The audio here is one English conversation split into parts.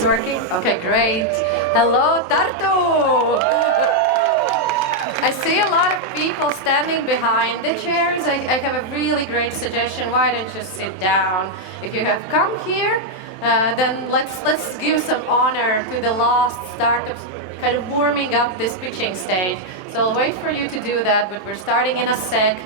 It's working? Okay, great. Hello, Tartu! I see a lot of people standing behind the chairs. I have a really great suggestion. Why don't you sit down? If you have come here, then let's give some honor to the last startups kind of warming up this pitching stage. So I'll wait for you to do that, but we're starting in a sec.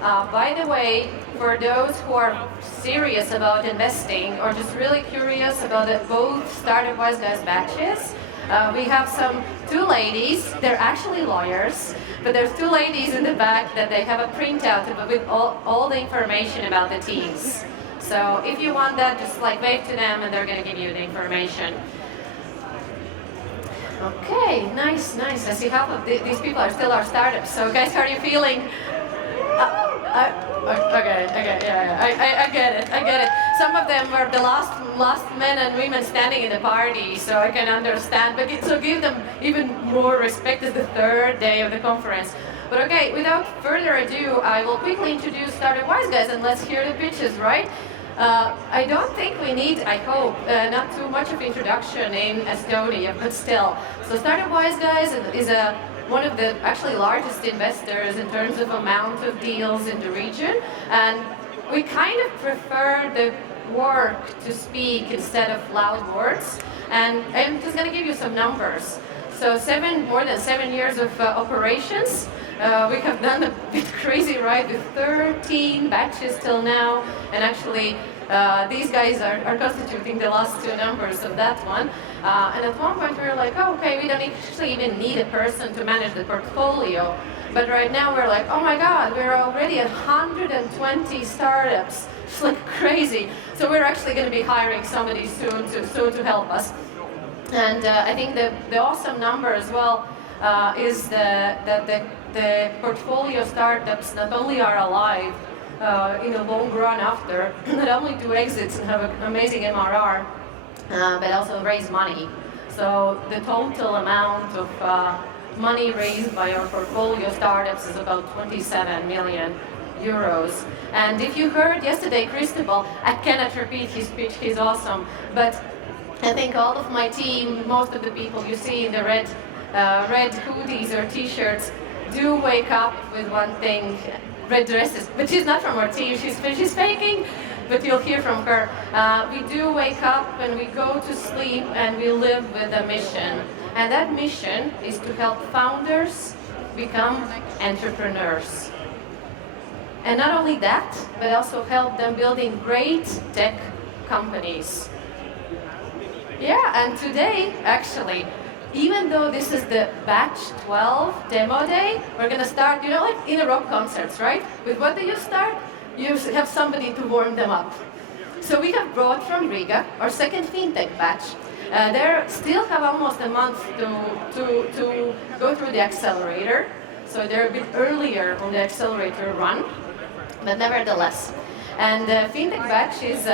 By the way, for those who are serious about investing or just really curious about both Startup Wise Guys batches, we have two ladies. They're actually lawyers, but there's two ladies in the back that they have a printout with all the information about the teams. So if you want that, just like wave to them and they're going to give you the information. Okay, nice. I see half of these people are still our startups. So guys, how are you feeling? Okay, yeah, I get it. Some of them were the last men and women standing in the party, so I can understand. But so give them even more respect as the third day of the conference. But okay, without further ado, I will quickly introduce Startup Wise Guys and let's hear the pitches, right? I don't think we need, I hope, not too much of introduction in Estonia, but still. So Startup Wise Guys is one of the actually largest investors in terms of amount of deals in the region, and we kind of prefer the work to speak instead of loud words. And I'm just going to give you some numbers. So more than 7 years of operations. We have done a bit crazy ride with 13 batches till now, and actually these guys are constituting the last two numbers of that one. And at one point we were like, oh, okay, we don't actually even need a person to manage the portfolio. But right now we're like, oh my God, we're already at 120 startups. It's like crazy. So we're actually going to be hiring somebody soon to help us. And I think the awesome number as well is that the portfolio startups not only are alive in the long run after, not only do exits and have an amazing MRR, but also raise money. So the total amount of money raised by our portfolio startups is about 27 million euros. And if you heard yesterday Cristobal, I cannot repeat his pitch, he's awesome, but I think all of my team, most of the people you see in the red hoodies or t-shirts, do wake up with one thing, red dresses. But she's not from our team, she's faking, but you'll hear from her. We do wake up and we go to sleep and we live with a mission. And that mission is to help founders become entrepreneurs. And not only that, but also help them building great tech companies. Yeah, and today, actually, even though this is the batch 12 demo day, we're going to start, like in a rock concerts, right? With what do you start? You have somebody to warm them up. So we have brought from Riga our second fintech batch. They still have almost a month to go through the accelerator. So they're a bit earlier on the accelerator run, but nevertheless. And the fintech batch is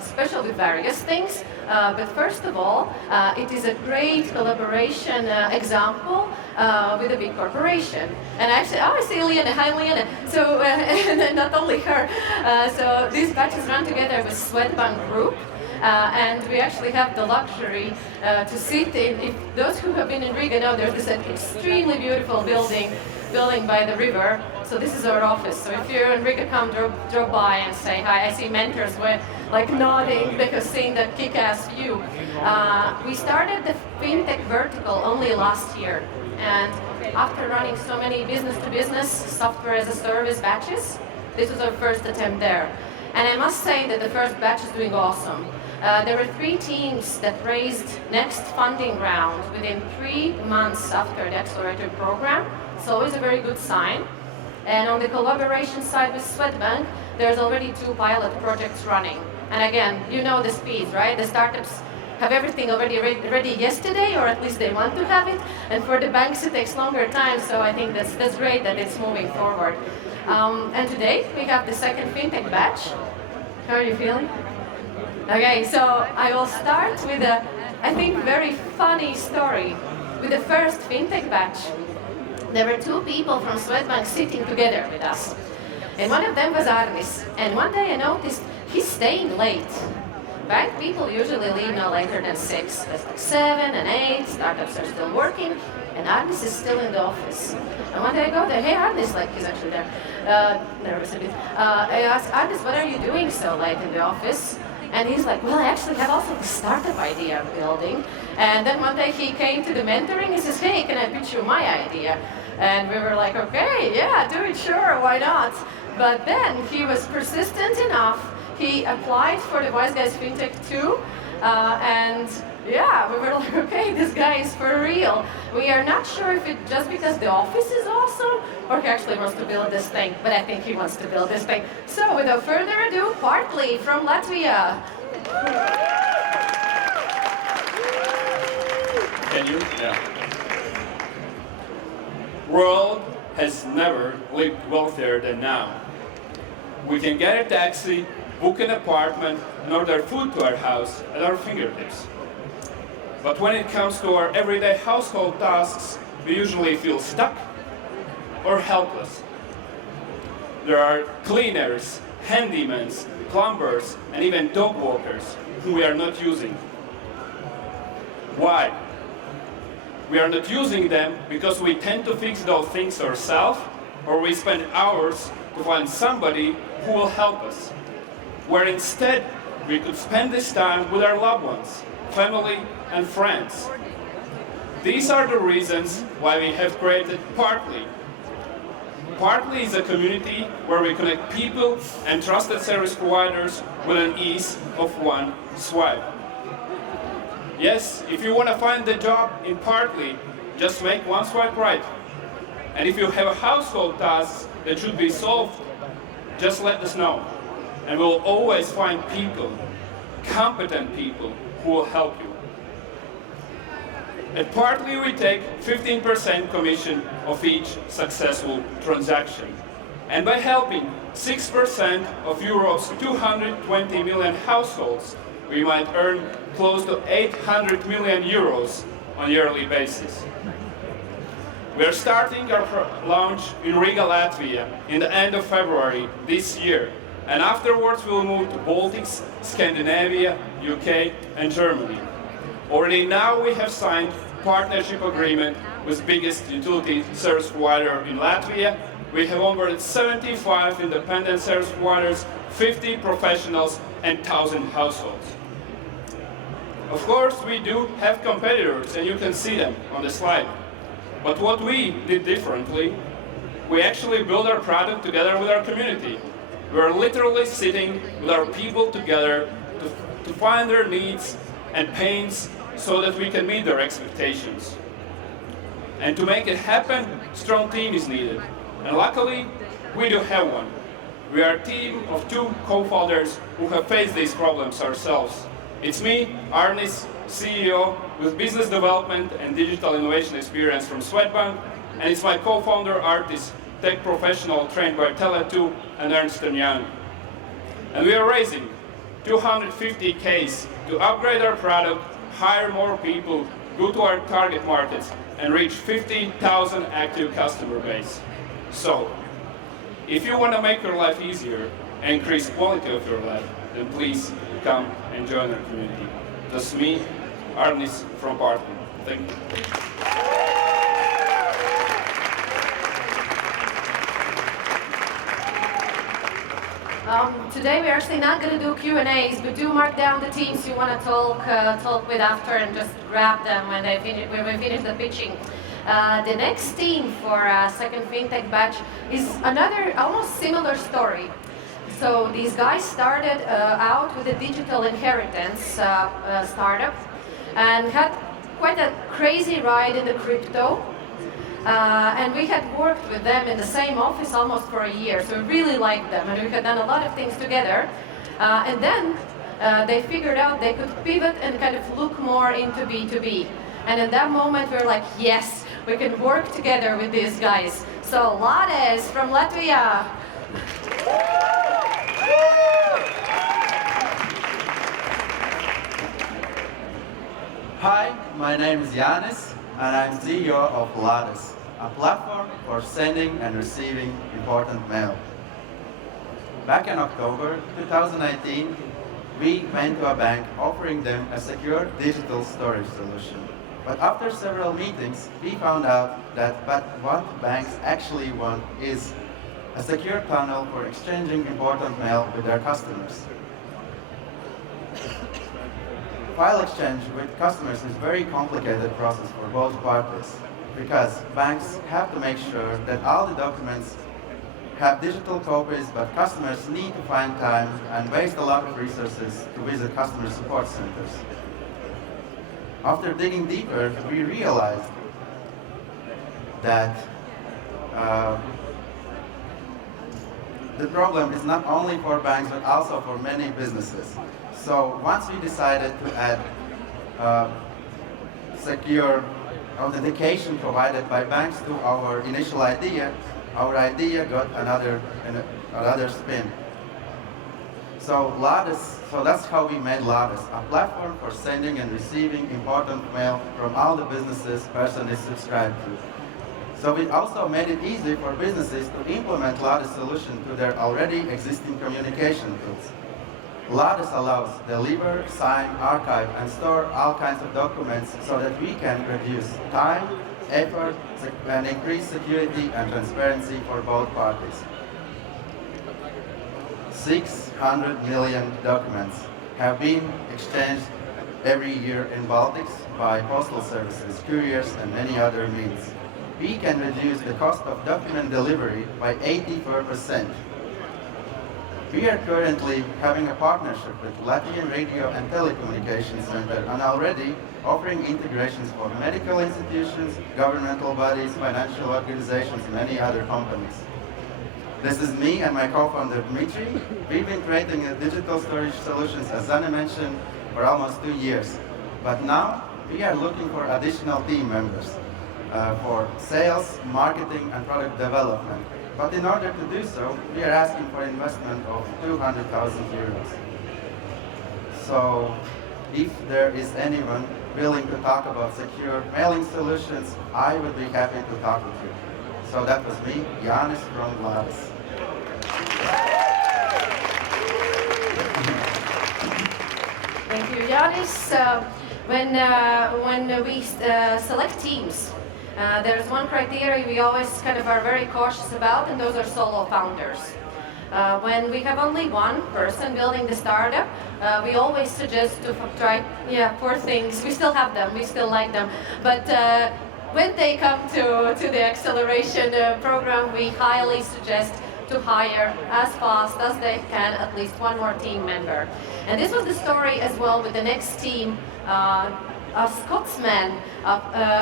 special with various things. But first of all, it is a great collaboration example with a big corporation. And actually, I see Liana. Hi, Liana. So, and not only her. So these batches run together with Swedbank Group. And we actually have the luxury to sit in. If those who have been in Riga know, there's this extremely beautiful building by the river. So this is our office. So if you're in Riga, come drop by and say hi. I see mentors like nodding because seeing that kick-ass view. We started the fintech vertical only last year, and after running so many business-to-business software as a service batches, this was our first attempt there. And I must say that the first batch is doing awesome. There were 3 teams that raised next funding round within 3 months after the accelerator program. It's always a very good sign. And on the collaboration side with Swedbank, there's already 2 pilot projects running. And again, you know the speed, right? The startups have everything already ready yesterday, or at least they want to have it. And for the banks, it takes longer time. So I think that's great that it's moving forward. And today we have the second fintech batch. How are you feeling? Okay, so I will start with a, I think, very funny story. With the first fintech batch, there were 2 people from Swedbank sitting together with us. And one of them was Arnis. And one day I noticed he's staying late. bank people usually leave no later than 6. That's like 7 and 8, startups are still working, and Arnis is still in the office. And one day I go there, hey Arnis, like he's actually there, nervous a bit. I ask Arnis, what are you doing so late in the office? And he's like, well, I actually have also the startup idea I'm building. And then one day he came to the mentoring, he says, hey, can I pitch you my idea? And we were like, okay, yeah, do it, sure, why not? But then he was persistent enough. He applied for the Wise Guys Fintech too, and yeah, we were like, okay, this guy is for real. We are not sure if it's just because the office is awesome, or he actually wants to build this thing, but I think he wants to build this thing. So without further ado, Partly from Latvia. Can you? Yeah. World has never lived wealthier than now. We can get a taxi, book an apartment, and order food to our house at our fingertips. But when it comes to our everyday household tasks, we usually feel stuck or helpless. There are cleaners, handymen, plumbers, and even dog walkers who we are not using. Why? We are not using them because we tend to fix those things ourselves, or we spend hours to find somebody who will help us. Where instead, we could spend this time with our loved ones, family, and friends. These are the reasons why we have created Partly. Partly is a community where we connect people and trusted service providers with an ease of one swipe. Yes, if you want to find the job in Partly, just make one swipe right. And if you have a household task that should be solved, just let us know. And we'll always find people, competent people, who will help you. At Partly, we take 15% commission of each successful transaction. And by helping 6% of Europe's 220 million households, we might earn close to 800 million euros on a yearly basis. We are starting our launch in Riga, Latvia in the end of February this year. And afterwards we'll move to Baltics, Scandinavia, UK, and Germany. Already now we have signed partnership agreement with biggest utility service provider in Latvia. We have onboarded 75 independent service providers, 50 professionals, and 1,000 households. Of course, we do have competitors, and you can see them on the slide. But what we did differently, we actually built our product together with our community. We are literally sitting with our people together to find their needs and pains so that we can meet their expectations. And to make it happen, strong team is needed. And luckily, we do have one. We are a team of 2 co-founders who have faced these problems ourselves. It's me, Arnis, CEO with business development and digital innovation experience from Swedbank, and it's my co-founder, Artis, tech professional trained by Tele2 and Ernst & Young. And we are raising 250Ks to upgrade our product, hire more people, go to our target markets, and reach 50,000 active customer base. So, if you want to make your life easier and increase quality of your life, then please come and join our community. That's me, Arnis from Partly. Thank you. Today we're actually not going to do Q&As, but do mark down the teams you want to talk with after, and just grab them when we finish the pitching. The next team for second FinTech batch is another almost similar story. So these guys started out with a digital inheritance startup and had quite a crazy ride in the crypto. And we had worked with them in the same office almost for a year, so we really liked them, and we had done a lot of things together. And then they figured out they could pivot and kind of look more into B2B. And in that moment, we were like, yes, we can work together with these guys. So Lades from Latvia. Hi, my name is Yanis, and I'm CEO of Lades, a platform for sending and receiving important mail. Back in October 2019, we went to a bank offering them a secure digital storage solution. But after several meetings, we found out that what banks actually want is a secure tunnel for exchanging important mail with their customers. File exchange with customers is a very complicated process for both parties because banks have to make sure that all the documents have digital copies, but customers need to find time and waste a lot of resources to visit customer support centers. After digging deeper, we realized that the problem is not only for banks, but also for many businesses. So once we decided to add secure authentication provided by banks to our initial idea, our idea got another spin. So that's how we made Ladus, a platform for sending and receiving important mail from all the businesses person is subscribed to. So we also made it easy for businesses to implement Ladus solution to their already existing communication tools. Ladus allows deliver, sign, archive, and store all kinds of documents so that we can reduce time, effort, and increase security and transparency for both parties. 600 million documents have been exchanged every year in Baltics by postal services, couriers, and many other means. We can reduce the cost of document delivery by 84%. We are currently having a partnership with Latvian Radio and Telecommunications Center and already offering integrations for medical institutions, governmental bodies, financial organizations, and many other companies. This is me and my co-founder Dmitry. We've been creating digital storage solutions, as Zane mentioned, for almost 2 years. But now we are looking for additional team members for sales, marketing, and product development. But in order to do so, we are asking for investment of 200,000 euros. So if there is anyone willing to talk about secure mailing solutions, I would be happy to talk with you. So that was me, Jānis from Ladus. Thank you, Jānis. When we select teams, there's one criteria we always kind of are very cautious about, and those are solo founders. When we have only one person building the startup, we always suggest to try, four things. We still have them, we still like them, but when they come to the acceleration program, we highly suggest to hire as fast as they can at least one more team member. And this was the story as well with the next team. A Scotsman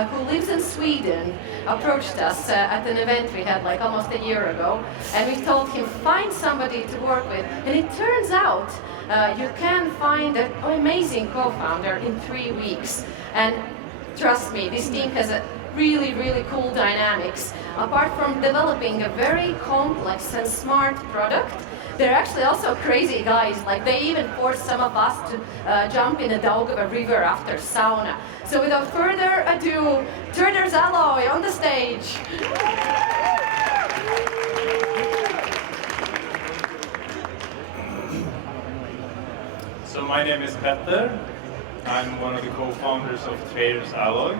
who lives in Sweden approached us at an event we had like almost a year ago, and we told him find somebody to work with, and it turns out you can find an amazing co-founder in 3 weeks. And trust me, this team has a really cool dynamics. Apart from developing a very complex and smart product, they're actually also crazy guys. Like they even forced some of us to jump in the Daugava River after sauna. So without further ado, Traders Alloy on the stage. So my name is Petter. I'm one of the co-founders of Traders Alloy.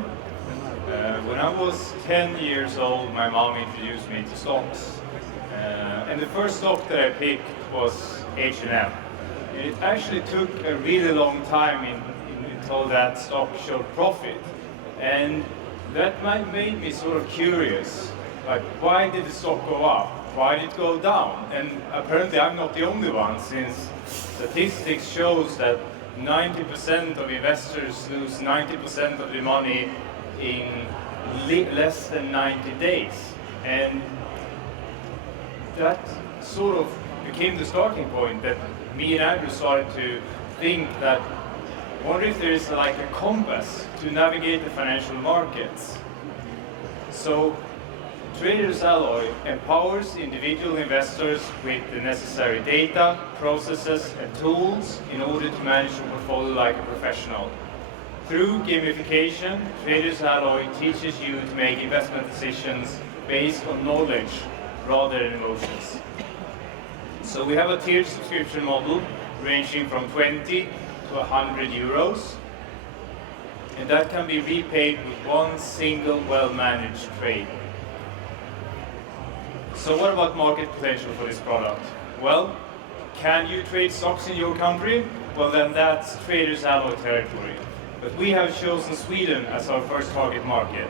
When I was 10 years old, my mom introduced me to stocks. And the first stock that I picked was H&M. And it actually took a really long time until that stock showed profit. And that made me sort of curious. Like, why did the stock go up? Why did it go down? And apparently I'm not the only one, since statistics shows that 90% of investors lose 90% of the money in less than 90 days. And that sort of became the starting point that me and Andrew started to think that, what if there is like a compass to navigate the financial markets? So Traders Alloy empowers individual investors with the necessary data, processes, and tools in order to manage a portfolio like a professional. Through gamification, Traders Alloy teaches you to make investment decisions based on knowledge rather than emotions. So we have a tiered subscription model ranging from 20 to 100 euros. And that can be repaid with one single well-managed trade. So what about market potential for this product? Well, can you trade stocks in your country? Well, then that's Traders Alloy territory. But we have chosen Sweden as our first target market.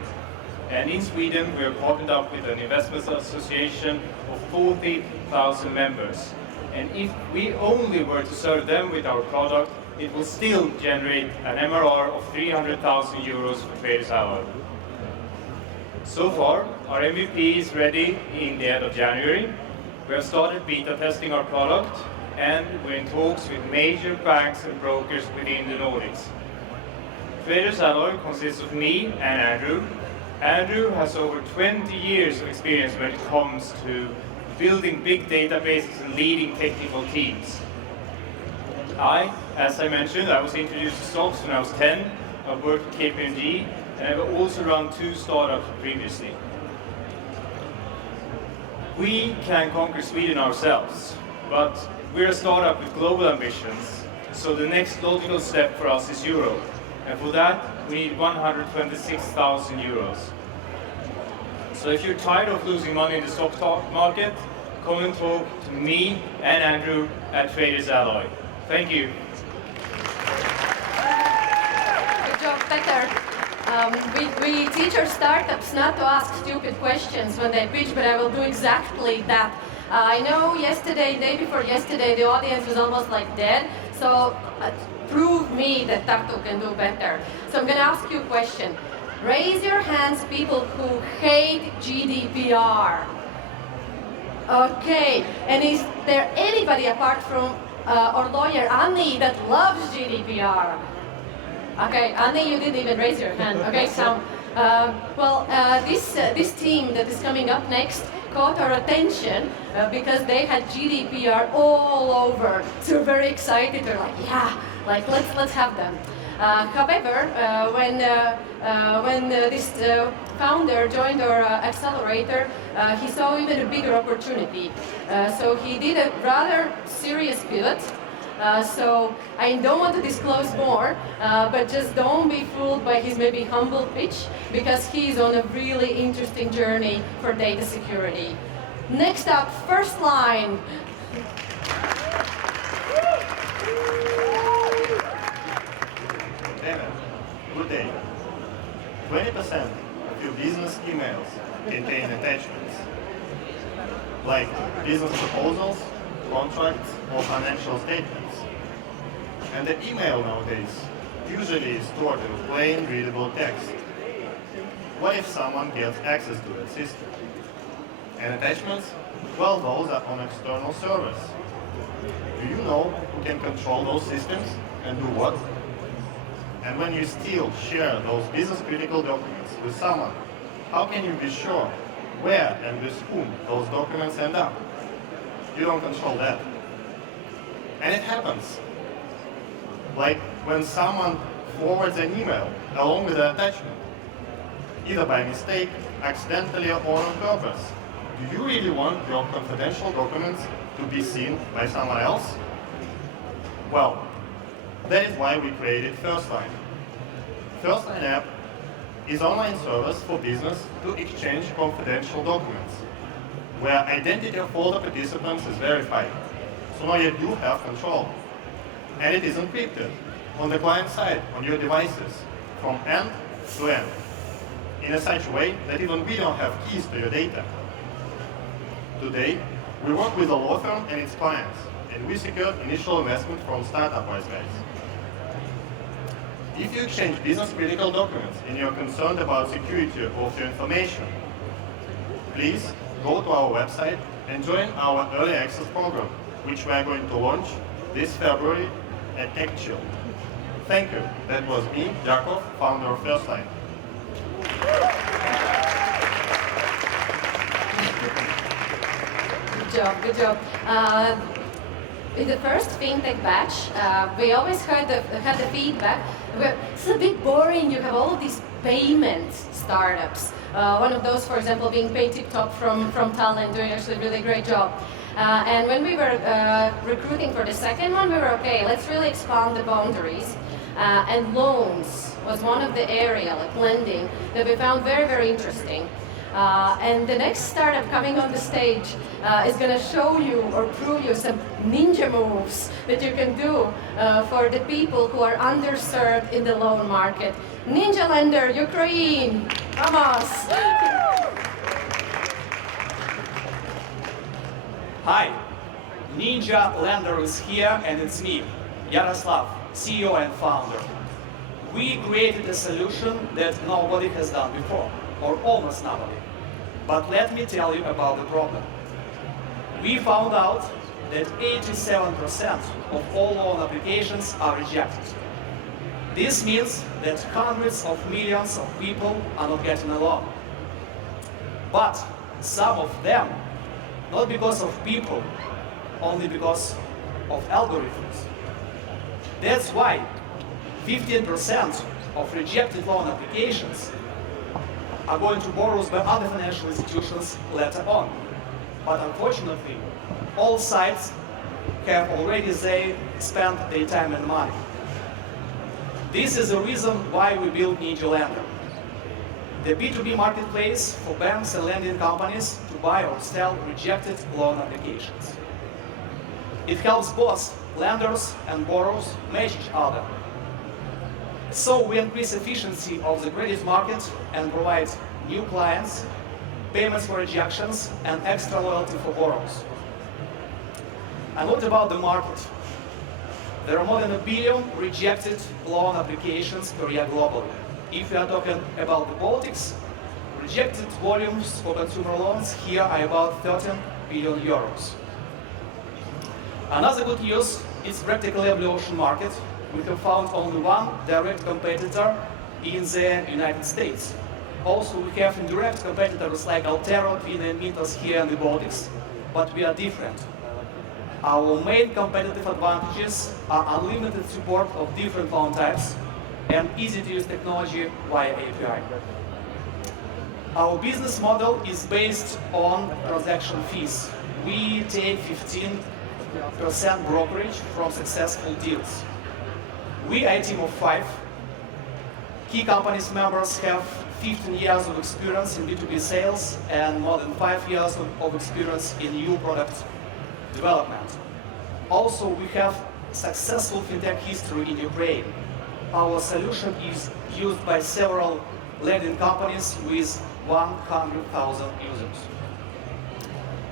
And in Sweden, we are partnered up with an investment association of 40,000 members. And if we only were to serve them with our product, it will still generate an MRR of 300,000 euros for Traders Alloy. So far, our MVP is ready in the end of January. We have started beta testing our product, and we're in talks with major banks and brokers within the Nordics. Traders Alloy consists of me and Andrew. Andrew has over 20 years of experience when it comes to building big databases and leading technical teams. As I mentioned, I was introduced to stocks when I was 10. I've worked with KPMG, and I've also run 2 startups previously. We can conquer Sweden ourselves, but we're a startup with global ambitions, so the next logical step for us is Europe. And for that, we need 126,000 euros. So if you're tired of losing money in the stock market, come and talk to me and Andrew at Traders Alloy. Thank you. Good job, Peter. We teach our startups not to ask stupid questions when they pitch, but I will do exactly that. I know day before yesterday, the audience was almost like dead, so prove me that Tartu can do better. So I'm going to ask you a question. Raise your hands, people who hate GDPR. Okay, and is there anybody apart from our lawyer, Annie, that loves GDPR? Okay, Annie, you didn't even raise your hand. Okay, so, this team that is coming up next caught our attention because they had GDPR all over. So we're very excited. They're like, yeah, let's have them. However, when this founder joined our accelerator, he saw even a bigger opportunity. So he did a rather serious pivot. So I don't want to disclose more, but just don't be fooled by his maybe humble pitch, because he's on a really interesting journey for data security. Next up, First Line. Good day. 20% of your business emails contain attachments, like business proposals, contracts, or financial statements. And the email nowadays usually is stored in plain readable text. What if someone gets access to that system? And attachments? Well, those are on external servers. Do you know who can control those systems and do what? And when you still share those business-critical documents with someone, how can you be sure where and with whom those documents end up? You don't control that. And it happens. Like when someone forwards an email along with an attachment, either by mistake, accidentally, or on purpose. Do you really want your confidential documents to be seen by someone else? Well, that is why we created First Line. First Line app is an online service for business to exchange confidential documents, where identity of all the participants is verified. So now you do have control. And it is encrypted on the client side, on your devices, from end to end, in such a way that even we don't have keys to your data. Today, we work with a law firm and its clients, and we secured initial investment from STARTUp guys. If you exchange business-critical documents and you're concerned about security of your information, please go to our website and join our early access program, which we are going to launch this February at TechChill. Thank you. That was me, Jakov, founder of First Line. Good job. In the first FinTech batch, we always had the feedback, it's a bit boring, you have all of these payment startups. One of those, for example, being PayTipTop from Tallinn, doing actually a really great job. And when we were recruiting for the second one, we were okay, let's really expand the boundaries. And loans was one of the area, like lending, that we found very, very interesting. And the next startup coming on the stage is going to show you or prove you some ninja moves that you can do for the people who are underserved in the loan market. Ninja Lender, Ukraine, vamos! Hi, Ninja Lender is here, and it's me, Yaroslav, CEO and founder. We created a solution that nobody has done before, or almost nobody. But let me tell you about the problem. We found out that 87% of all loan applications are rejected. This means that hundreds of millions of people are not getting a loan. But some of them, not because of people, only because of algorithms. That's why 15% of rejected loan applications are going to borrowers by other financial institutions later on. But unfortunately, all sites have already spent their time and money. This is the reason why we built Ninja Lender, the B2B marketplace for banks and lending companies to buy or sell rejected loan applications. It helps both lenders and borrowers match each other. So we increase efficiency of the credit market and provide new clients, payments for rejections, and extra loyalty for borrowers. And what about the market? There are more than 1 billion rejected loan applications per year globally. If we are talking about the Baltics, rejected volumes for consumer loans here are about 13 billion euros. Another good news is practically a blue ocean market. We have found only one direct competitor in the United States. Also, we have indirect competitors like Altero, Twina, and Mintos here in the Baltics, but we are different. Our main competitive advantages are unlimited support of different loan types and easy-to-use technology via API. Our business model is based on transaction fees. We take 15% brokerage from successful deals. We are a team of 5. Key companies members have 15 years of experience in B2B sales and more than 5 years of experience in new product development. Also, we have successful fintech history in Ukraine. Our solution is used by several lending companies with 100,000 users.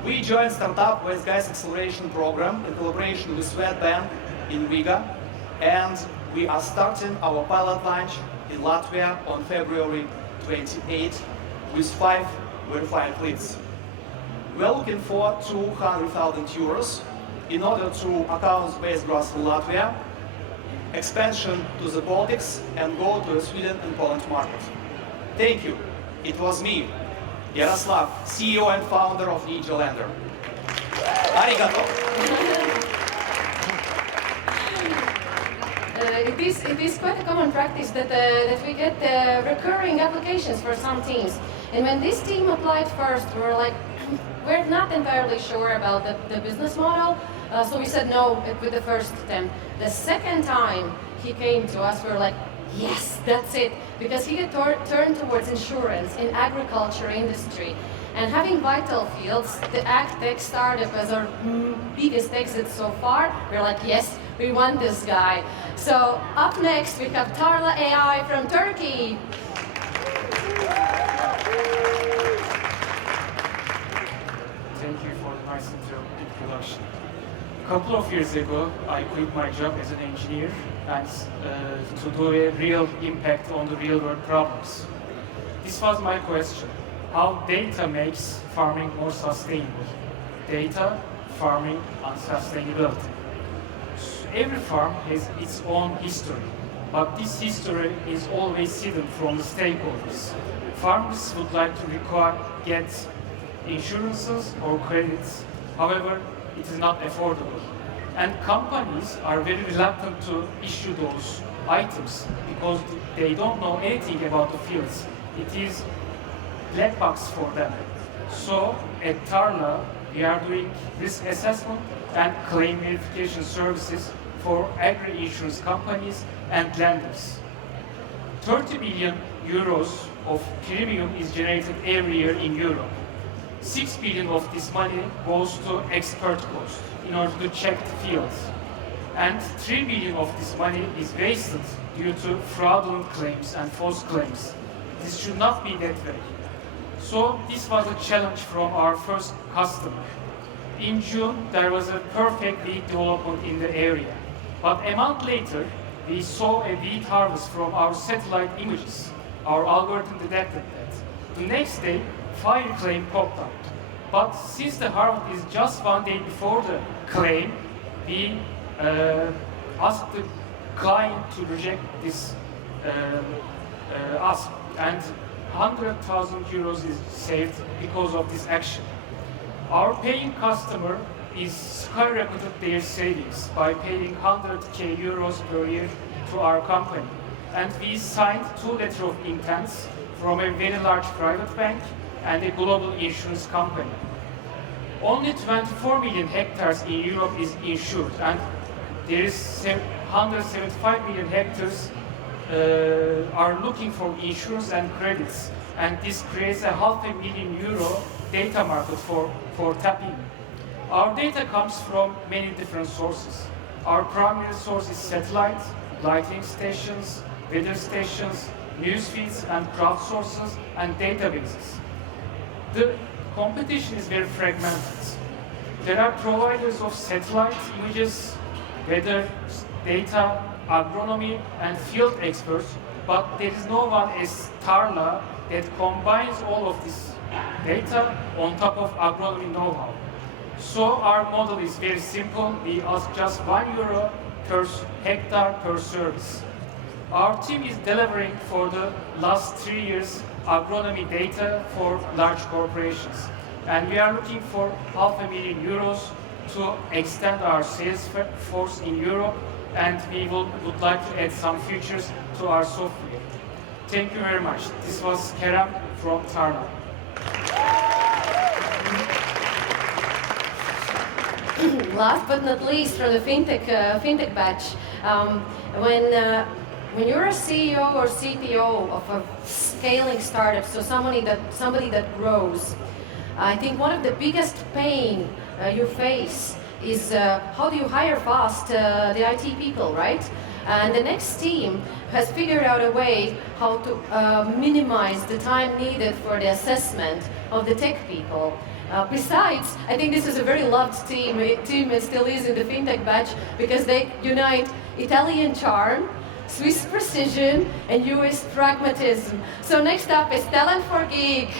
We joined STARTUp with Guys Acceleration Program in collaboration with Swedbank in Riga, and we are starting our pilot launch in Latvia on February 28 with 5 verified leads. We are looking for 200,000 euros in order to accounts-based growth in Latvia, expansion to the Baltics, and go to the Sweden and Poland market. Thank you. It was me, Yaroslav, CEO and founder of Ninja Lender. Arigato. It is quite a common practice that we get recurring applications for some teams. And when this team applied first, we're not entirely sure about the business model, so we said no with the first attempt. The second time he came to us, we were like, yes, that's it, because he had turned towards insurance in agriculture industry. And having vital fields, the AgTech startup as our biggest exit so far, we're like, yes, we want this guy. So up next, we have Tarla AI from Turkey. Thank you for the nice introduction. A couple of years ago, I quit my job as an engineer and to do a real impact on the real world problems. This was my question: how data makes farming more sustainable? Data, farming, and sustainability. Every farm has its own history, but this history is always hidden from the stakeholders. Farmers would like to get insurances or credits, however, it is not affordable. And companies are very reluctant to issue those items because they don't know anything about the fields. It is black box for them. So at Tarla, we are doing risk assessment and claim verification services for agri-insurance companies and lenders. 30 billion euros of premium is generated every year in Europe. 6 billion of this money goes to expert costs in order to check the fields. And 3 billion of this money is wasted due to fraudulent claims and false claims. This should not be that way. So this was a challenge from our first customer. In June, there was a perfect wheat development in the area. But a month later, we saw a wheat harvest from our satellite images. Our algorithm detected that. The next day, fire claim popped up. But since the harvest is just 1 day before the claim, we asked the client to reject this ask. And 100,000 euros is saved because of this action. Our paying customer is skyrocketed their savings by paying 100k euros per year to our company. And we signed 2 letters of intent from a very large private bank and a global insurance company. Only 24 million hectares in Europe is insured, and there is 175 million hectares are looking for insurance and credits, and this creates a €500,000 data market for tapping. Our data comes from many different sources. Our primary source is satellite, lighting stations, weather stations, news feeds, and crowdsources and databases. The competition is very fragmented. There are providers of satellite images, weather data, agronomy, and field experts, but there is no one as STARTUp that combines all of this data on top of agronomy know-how. So our model is very simple. We ask just €1 per hectare per service. Our team is delivering for the last 3 years agronomy data for large corporations. And we are looking for €500,000 to extend our sales force in Europe, and we would like to add some features to our software. Thank you very much. This was Kerem from STARTUp. Last but not least, from the fintech batch, when you're a CEO or CTO of a scaling startup, so somebody that grows, I think one of the biggest pain you face is how do you hire fast the IT people, right? And the next team has figured out a way how to minimize the time needed for the assessment of the tech people. Besides, I think this is a very loved team. It still is in the fintech batch because they unite Italian charm, Swiss precision, and US pragmatism. So next up is Talent for Geek.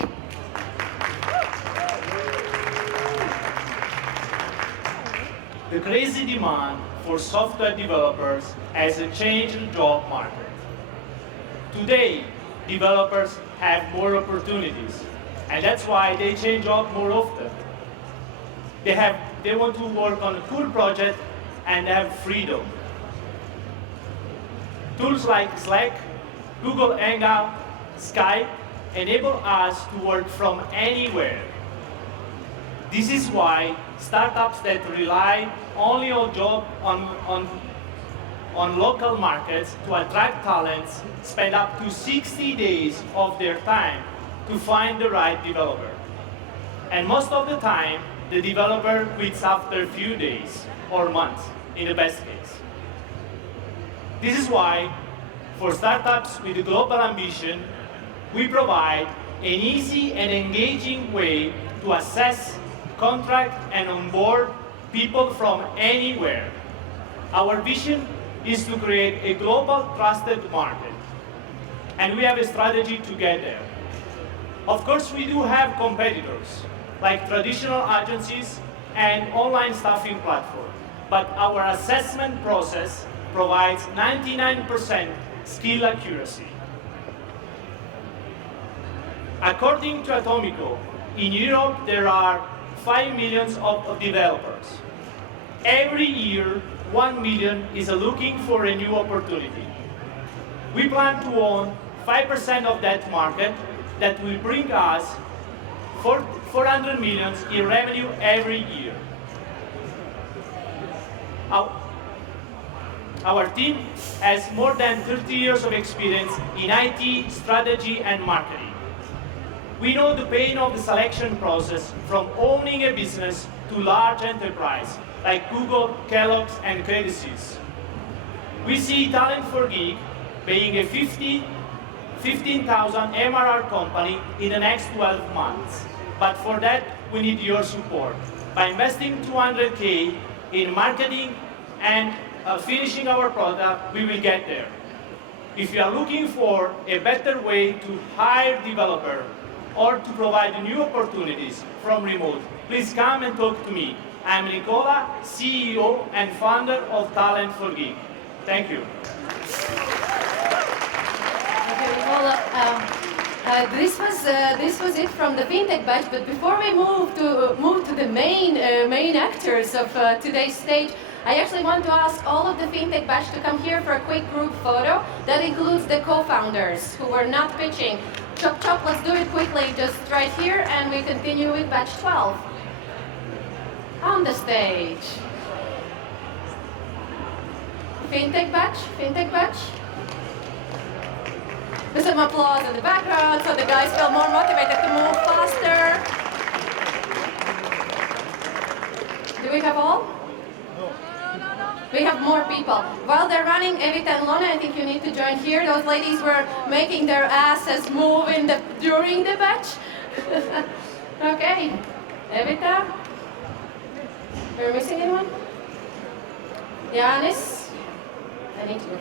The crazy demand for software developers has changed the job market. Today, developers have more opportunities, and that's why they change job more often. They want to work on a cool project and have freedom. Tools like Slack, Google Hangout, Skype enable us to work from anywhere. This is why startups that rely only on local markets to attract talents spend up to 60 days of their time to find the right developer. And most of the time, the developer quits after a few days or months, in the best case. This is why, for startups with a global ambition, we provide an easy and engaging way to assess, contract, and onboard people from anywhere. Our vision is to create a global trusted market, and we have a strategy to get there. Of course, we do have competitors, like traditional agencies and online staffing platforms, but our assessment process provides 99% skill accuracy. According to Atomico, in Europe there are 5 million of developers. Every year, 1 million is looking for a new opportunity. We plan to own 5% of that market that will bring us 400 million in revenue every year. Our team has more than 30 years of experience in IT, strategy, and marketing. We know the pain of the selection process from owning a business to large enterprise like Google, Kellogg's, and Credit Suisse. We see Talent for Geek being a 15,000 MRR company in the next 12 months. But for that, we need your support. By investing 200K in marketing and finishing our product, we will get there. If you are looking for a better way to hire developers or to provide new opportunities from remote, please come and talk to me. I'm Nicola, CEO and founder of Talent for Geek. Thank you. Okay, Nicola, this was it from the FinTech batch. But before we move to the main actors of today's stage, I actually want to ask all of the FinTech batch to come here for a quick group photo. That includes the co-founders who were not pitching. Chop chop, let's do it quickly, just right here, and we continue with batch 12. On the stage. FinTech batch, FinTech batch. With some applause in the background so the guys feel more motivated to move faster. Do we have all? We have more people. While they're running, Evita and Lona, I think you need to join here. Those ladies were making their asses move during the batch. Okay, Evita. We're missing anyone? Yanis? I need to.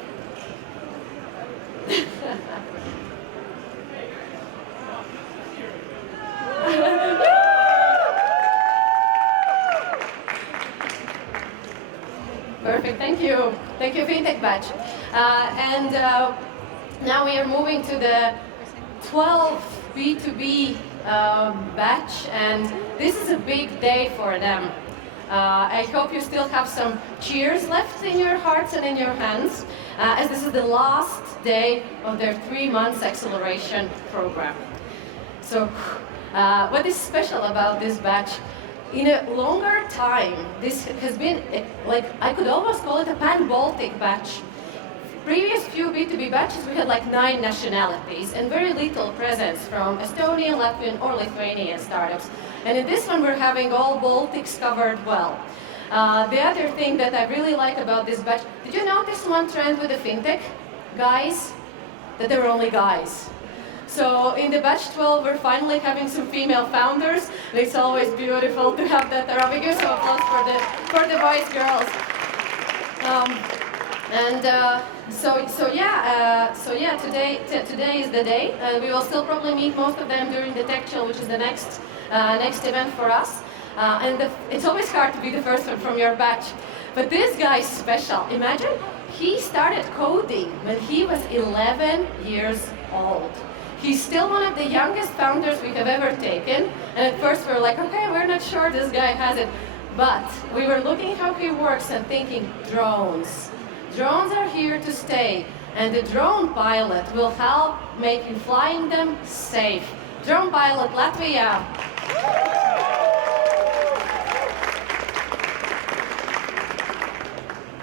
Perfect, thank you. Thank you, FinTech batch. Now we are moving to the 12 B2B batch, and this is a big day for them. I hope you still have some cheers left in your hearts and in your hands, as this is the last day of their 3 months acceleration program. So, what is special about this batch? In a longer time, this has been, like, I could almost call it a pan-Baltic batch. Previous few B2B batches, we had like 9 nationalities and very little presence from Estonian, Latvian, or Lithuanian startups. And in this one, we're having all Baltics covered well. The other thing that I really like about this batch, did you notice one trend with the FinTech guys? That they were only guys. So in the batch 12, we're finally having some female founders. It's always beautiful to have that. We give some applause for the boys, girls. Today is the day. We will still probably meet most of them during the Tech Chill, which is the next event for us. It's always hard to be the first one from your batch. But this guy is special. Imagine, he started coding when he was 11 years old. He's still one of the youngest founders we have ever taken. And at first we were like, okay, we're not sure this guy has it. But we were looking how he works and thinking, drones. Drones are here to stay. And the drone pilot will help making flying them safe. Drone pilot, Latvia.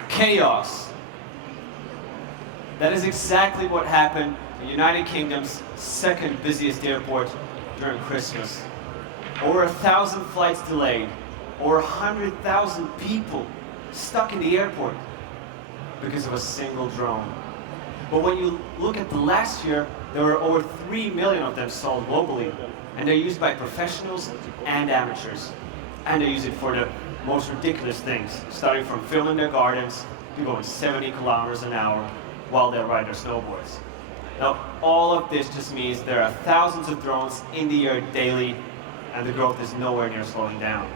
Chaos. That is exactly what happened in the United Kingdom's second busiest airport during Christmas. Over 1,000 flights delayed, over 100,000 people stuck in the airport because of a single drone. But when you look at the last year, there were over 3 million of them sold globally, and they're used by professionals and amateurs. And they use it for the most ridiculous things, starting from filming their gardens to going 70 kilometers an hour while they ride their snowboards. Now, all of this just means there are thousands of drones in the air daily, and the growth is nowhere near slowing down.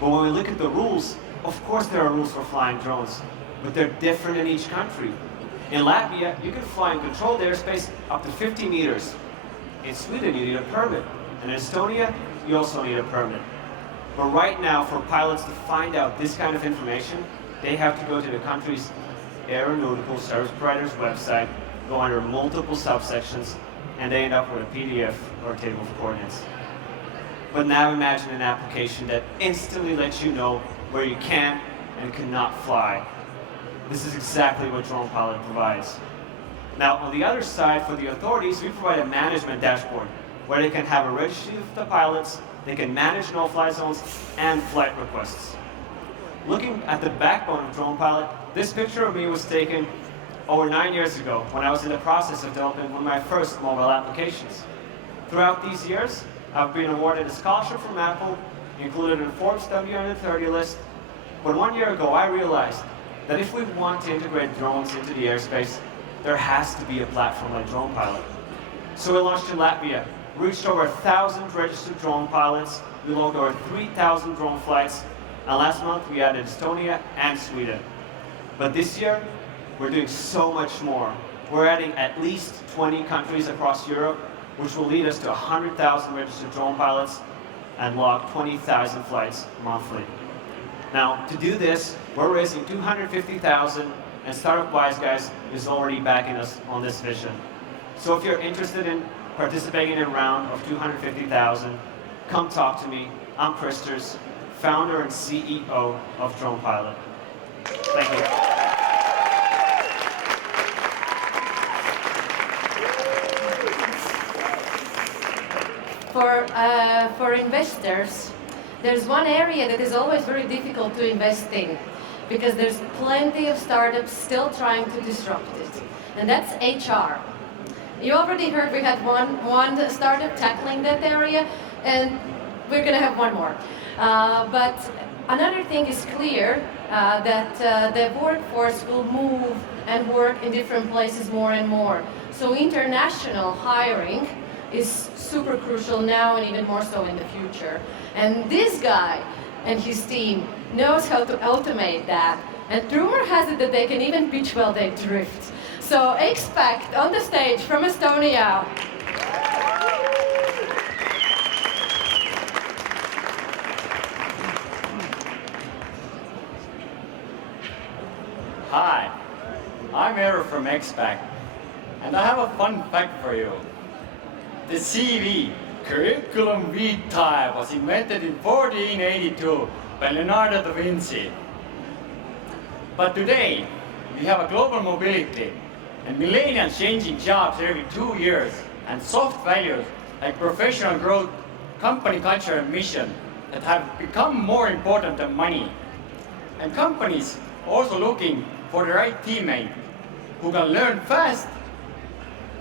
But when we look at the rules, of course there are rules for flying drones, but they're different in each country. In Latvia, you can fly in controlled airspace up to 50 meters. In Sweden, you need a permit. And in Estonia, you also need a permit. But right now, for pilots to find out this kind of information, they have to go to the country's aeronautical service provider's website, go under multiple subsections, and they end up with a PDF or a table of coordinates. But now imagine an application that instantly lets you know where you can and cannot fly. This is exactly what Drone Pilot provides. Now, on the other side, for the authorities, we provide a management dashboard where they can have a registry of the pilots, they can manage no-fly zones, and flight requests. Looking at the backbone of Drone Pilot, this picture of me was taken over 9 years ago when I was in the process of developing one of my first mobile applications. Throughout these years, I've been awarded a scholarship from Apple, included in Forbes W130 list. But 1 year ago, I realized that if we want to integrate drones into the airspace, there has to be a platform like Drone Pilot. So we launched in Latvia, reached over 1,000 registered drone pilots, we logged over 3,000 drone flights, and last month we added Estonia and Sweden. But this year, we're doing so much more. We're adding at least 20 countries across Europe, which will lead us to 100,000 registered drone pilots and log 20,000 flights monthly. Now, to do this, we're raising 250,000, and Startup Wise Guys is already backing us on this vision. So if you're interested in participating in a round of 250,000, come talk to me. I'm Christers, founder and CEO of Drone Pilot. Thank you. For investors, there's one area that is always very difficult to invest in, because there's plenty of startups still trying to disrupt it, and that's HR. You already heard we had one startup tackling that area, and we're going to have one more. But another thing is clear, that the workforce will move and work in different places more and more. So international hiring is super crucial now and even more so in the future. And this guy and his team knows how to automate that. And rumor has it that they can even pitch while they drift. So expect on the stage from Estonia. Hi, I'm Eero from XPAC, and I have a fun fact for you. The CV, curriculum vitae, was invented in 1482 by Leonardo da Vinci. But today, we have a global mobility, and millennials changing jobs every 2 years, and soft values like professional growth, company culture and mission that have become more important than money. And companies also looking for the right teammate who can learn fast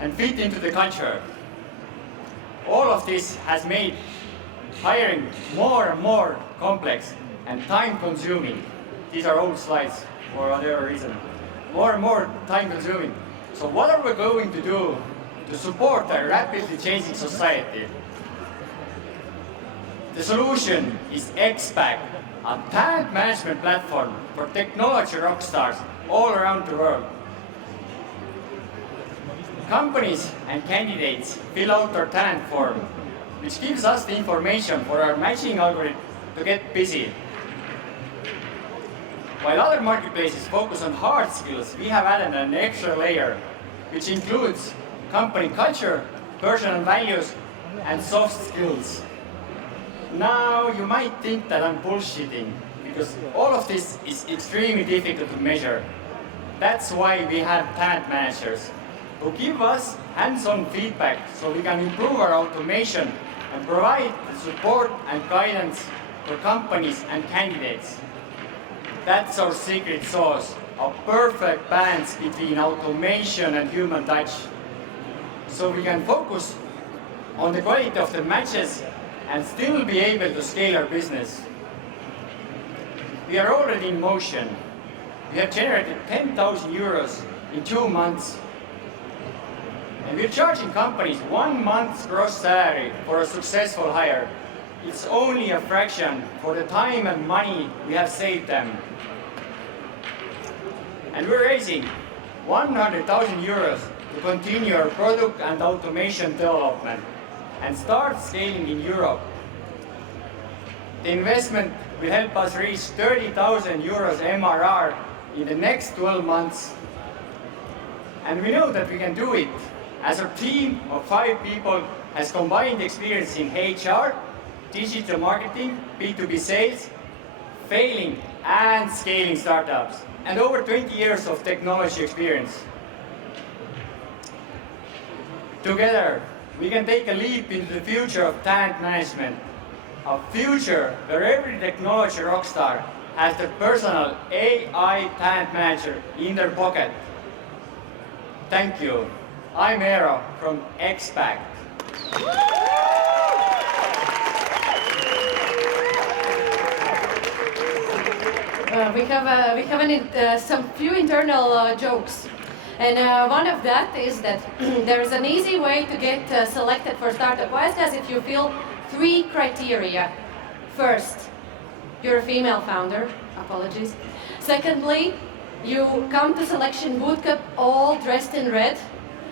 and fit into the culture. All of this has made hiring more and more complex and time-consuming. These are old slides for whatever reason. More and more time-consuming. So what are we going to do to support a rapidly changing society? The solution is XPAC, a talent management platform for technology rock stars all around the world. Companies and candidates fill out our talent form, which gives us the information for our matching algorithm to get busy. While other marketplaces focus on hard skills, we have added an extra layer, which includes company culture, personal values, and soft skills. Now, you might think that I'm bullshitting, because all of this is extremely difficult to measure. That's why we have talent managers, who give us hands-on feedback so we can improve our automation and provide the support and guidance for companies and candidates. That's our secret sauce, a perfect balance between automation and human touch. So we can focus on the quality of the matches and still be able to scale our business. We are already in motion. We have generated 10,000 euros in 2 months. And we're charging companies 1 month's gross salary for a successful hire. It's only a fraction for the time and money we have saved them. And we're raising 100,000 euros to continue our product and automation development and start scaling in Europe. The investment will help us reach 30,000 euros MRR in the next 12 months. And we know that we can do it, as our team of 5 people has combined experience in HR, digital marketing, B2B sales, failing and scaling startups, and over 20 years of technology experience. Together, we can take a leap into the future of talent management, a future where every technology rockstar has their personal AI talent manager in their pocket. Thank you. I'm Eero from Expact. We have some few internal jokes. And one of that is that there's an easy way to get selected for Startup Wise Guys if you fill 3 criteria. First, you're a female founder. Apologies. Secondly, you come to selection bootcamp all dressed in red.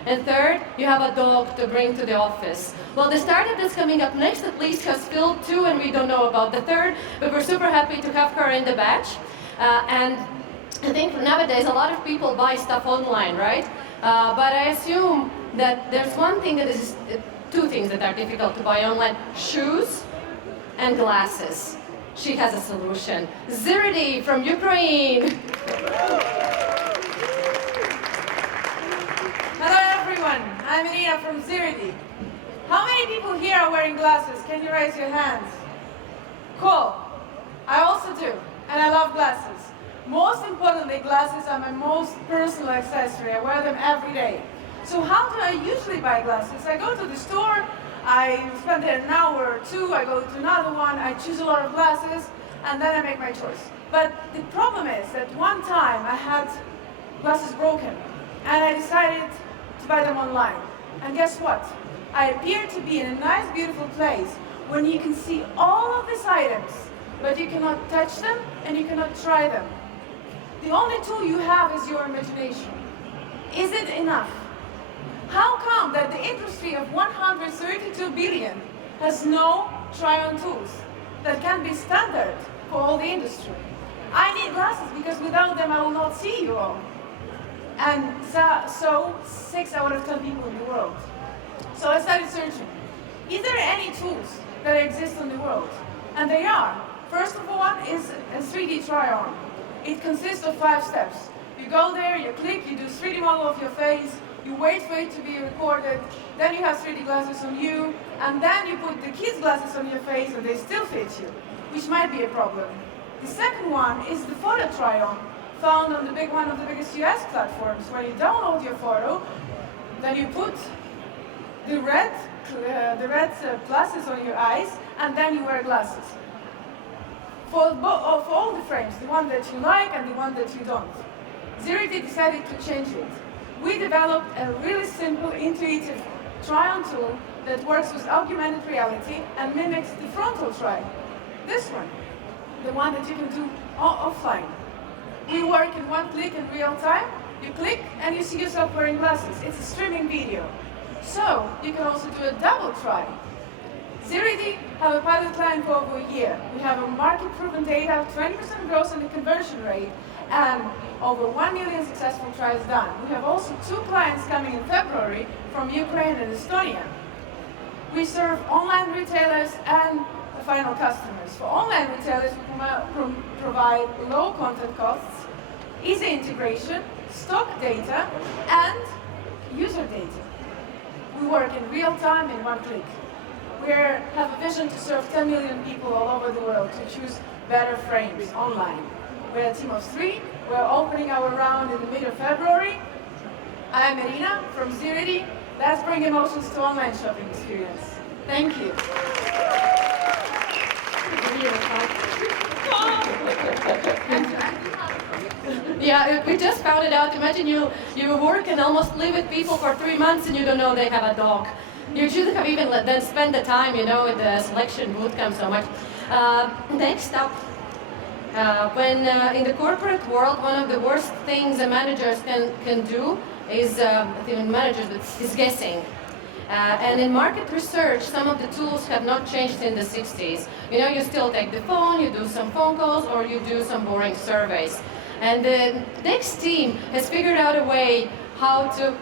And third, you have a dog to bring to the office. Well, the startup that's coming up next at least has filled 2, and we don't know about the third, but we're super happy to have her in the batch. And I think nowadays a lot of people buy stuff online, right? But I assume that there's one thing that is, 2 things that are difficult to buy online: shoes and glasses. She has a solution. Ziridi from Ukraine. Hello everyone, I'm Irina from Ziridi. How many people here are wearing glasses? Can you raise your hands? Cool. I also do, and I love glasses. Most importantly, glasses are my most personal accessory. I wear them every day. So how do I usually buy glasses? I go to the store, I spend there an hour or 2, I go to another one, I choose a lot of glasses, and then I make my choice. But the problem is that one time I had glasses broken, and I decided to buy them online. And guess what? I appear to be in a nice, beautiful place when you can see all of these items, but you cannot touch them and you cannot try them. The only tool you have is your imagination. Is it enough? How come that the industry of 132 billion has no try-on tools that can be standard for all the industry? I need glasses because without them I will not see you all. And so 6 out of 10 people in the world. So I started searching. Is there any tools that exist in the world? And they are. First of all is a 3D try-on. It consists of 5 steps. You go there, you click, you do 3D model of your face, you wait for it to be recorded, then you have 3D glasses on you, and then you put the kids' glasses on your face and they still fit you, which might be a problem. The second one is the photo try-on, found on one of the biggest US platforms, where you download your photo, then you put the red glasses on your eyes, and then you wear glasses. For all the frames, the one that you like and the one that you don't. Ziridi decided to change it. We developed a really simple, intuitive try-on tool that works with augmented reality and mimics the frontal try. This one, the one that you can do offline. We work in 1 click in real time. You click and you see yourself wearing glasses. It's a streaming video. So you can also do a double try. Ziridi have a pilot client for over a year. We have a market-proven data, 20% growth in the conversion rate, and over 1 million successful tries done. We have also 2 clients coming in February from Ukraine and Estonia. We serve online retailers and final customers. For online retailers, we provide low content costs, easy integration, stock data, and user data. We work in real time in 1 click. We have a vision to serve 10 million people all over the world to choose better frames online. We're a team of 3. We're opening our round in the middle of February. I'm Irina from Ziridi. Let's bring emotions to online shopping experience. Thank you. Yeah, we just found it out. Imagine you work and almost live with people for 3 months and you don't know they have a dog. You should have even let them spend the time, in the selection bootcamp so much. Next up, when in the corporate world, one of the worst things the managers can do is, is guessing. And in market research, some of the tools have not changed in the 60s. You still take the phone, you do some phone calls, or you do some boring surveys. And the next team has figured out a way how to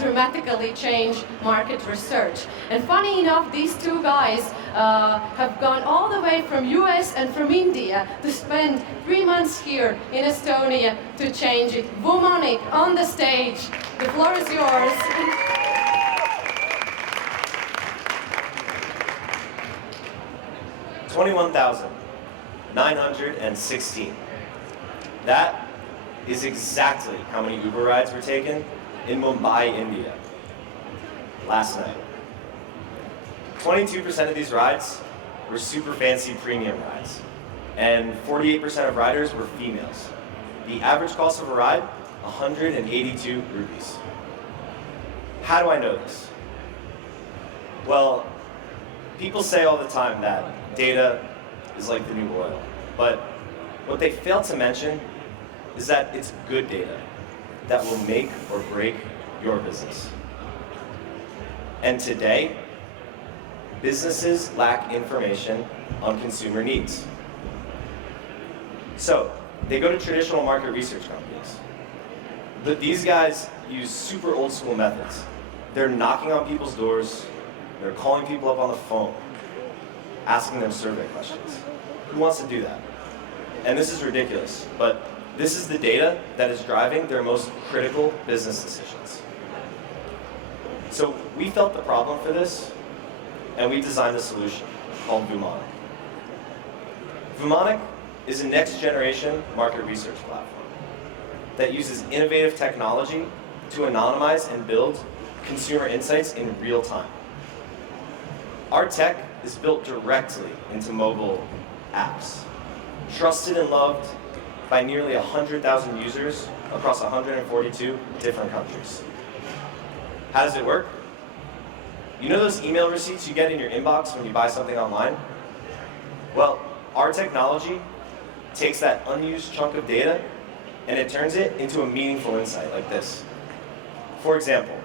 dramatically change market research. And funny enough, these two guys have gone all the way from US and from India to spend 3 months here in Estonia to change it. Vumonic on the stage. The floor is yours. $21,916. That is exactly how many Uber rides were taken in Mumbai, India, last night. 22% of these rides were super fancy premium rides, and 48% of riders were females. The average cost of a ride, 182 rupees. How do I know this? Well, people say all the time that data is like the new oil, but what they fail to mention is that it's good data that will make or break your business. And today, businesses lack information on consumer needs. So, they go to traditional market research companies. But these guys use super old school methods. They're knocking on people's doors, they're calling people up on the phone, asking them survey questions. Who wants to do that? And this is ridiculous, but this is the data that is driving their most critical business decisions. So we felt the problem for this, and we designed a solution called Vumonic. Vumonic is a next-generation market research platform that uses innovative technology to anonymize and build consumer insights in real time. Our tech is built directly into mobile apps, trusted and loved by nearly 100,000 users across 142 different countries. How does it work? You know those email receipts you get in your inbox when you buy something online? Well, our technology takes that unused chunk of data and it turns it into a meaningful insight like this. For example,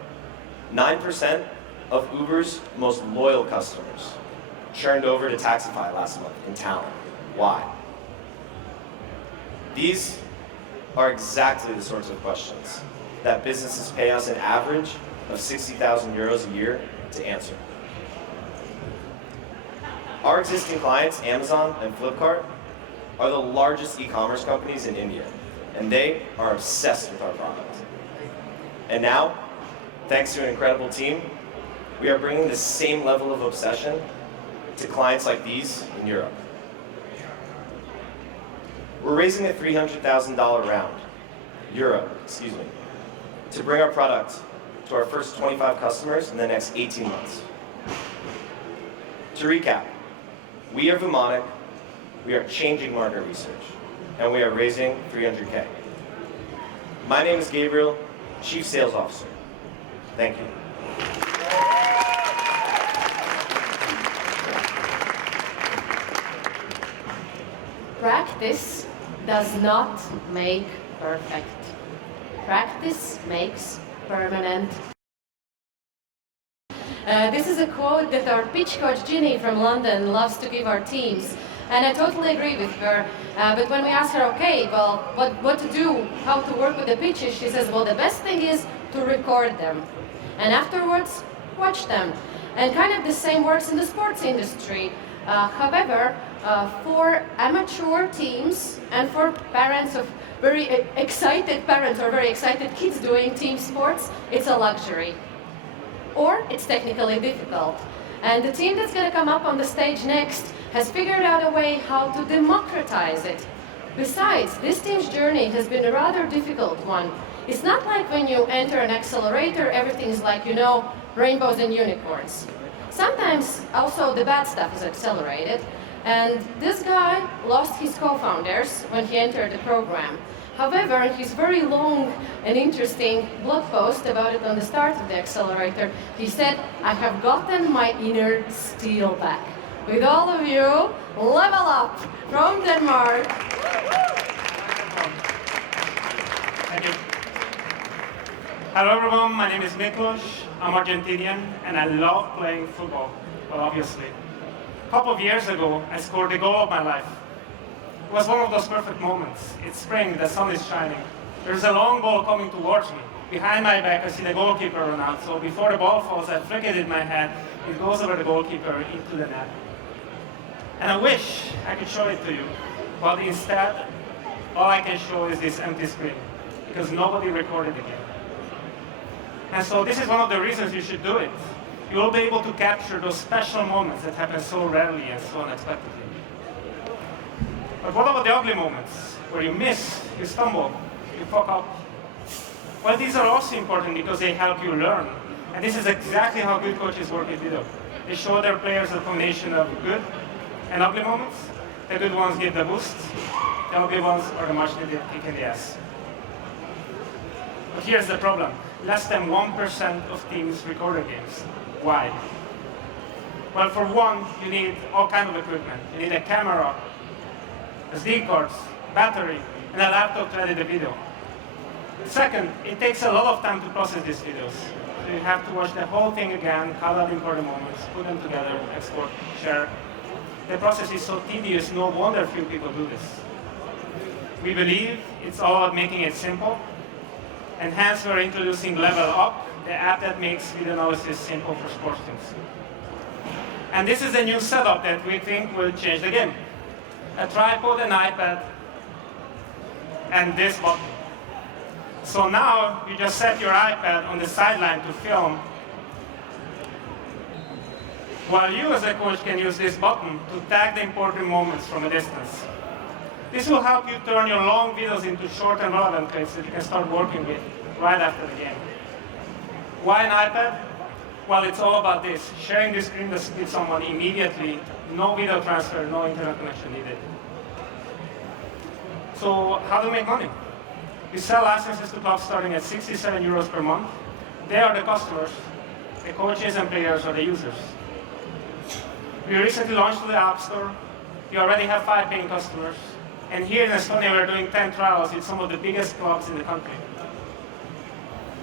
9% of Uber's most loyal customers churned over to Taxify last month in Tallinn. Why? These are exactly the sorts of questions that businesses pay us an average of 60,000 euros a year to answer. Our existing clients, Amazon and Flipkart, are the largest e-commerce companies in India, and they are obsessed with our product. And now, thanks to an incredible team, we are bringing the same level of obsession to clients like these in Europe. We're raising a $300,000 round, to bring our product to our first 25 customers in the next 18 months. To recap, we are Vumonic, we are changing market research, and we are raising 300K. My name is Gabriel, Chief Sales Officer. Thank you. Practice does not make perfect. Practice makes permanent. This is a quote that our pitch coach Ginny from London loves to give our teams. And I totally agree with her. But when we ask her, okay, well, what to do, how to work with the pitches, she says, well, the best thing is to record them. And afterwards, watch them. And kind of the same works in the sports industry. However, for amateur teams and for parents of very excited parents or very excited kids doing team sports, it's a luxury. Or it's technically difficult. And the team that's going to come up on the stage next has figured out a way how to democratize it. Besides, this team's journey has been a rather difficult one. It's not like when you enter an accelerator, everything's like, you know, rainbows and unicorns. Sometimes also the bad stuff is accelerated. And this guy lost his co-founders when he entered the program. However, in his very long and interesting blog post about it on the start of the accelerator, he said, I have gotten my inner steel back. With all of you, Level Up from Denmark. Thank you. Hello everyone, my name is Miklos. I'm Argentinian and I love playing football, well, obviously. A couple of years ago, I scored the goal of my life. It was one of those perfect moments. It's spring, the sun is shining. There's a long ball coming towards me. Behind my back, I see the goalkeeper run out. So before the ball falls, I flick it in my hand. It goes over the goalkeeper into the net. And I wish I could show it to you, but instead, all I can show is this empty screen, because nobody recorded the game. And so this is one of the reasons you should do it. You will be able to capture those special moments that happen so rarely and so unexpectedly. But what about the ugly moments, where you miss, you stumble, you fuck up? Well, these are also important because they help you learn. And this is exactly how good coaches work with video. They show their players a combination of good and ugly moments. The good ones give the boost. The ugly ones are the much needed kick in the ass. But here's the problem. Less than 1% of teams record their games. Why? Well, for one, you need all kinds of equipment. You need a camera, SD cards, battery, and a laptop to edit the video. Second, it takes a lot of time to process these videos. So you have to watch the whole thing again, cut out important moments, put them together, export, share. The process is so tedious, no wonder few people do this. We believe it's all about making it simple, and hence we're introducing Level Up, the app that makes video analysis simple for sports teams. And this is a new setup that we think will change the game. A tripod, an iPad, and this button. So now you just set your iPad on the sideline to film, while you as a coach can use this button to tag the important moments from a distance. This will help you turn your long videos into short and relevant clips that you can start working with right after the game. Why an iPad? Well, it's all about this, sharing the screen with someone immediately, no video transfer, no internet connection needed. So how do we make money? We sell licenses to clubs starting at 67 euros per month. They are the customers. The coaches and players are the users. We recently launched to the App Store. We already have 5 paying customers. And here in Estonia, we're doing 10 trials with some of the biggest clubs in the country.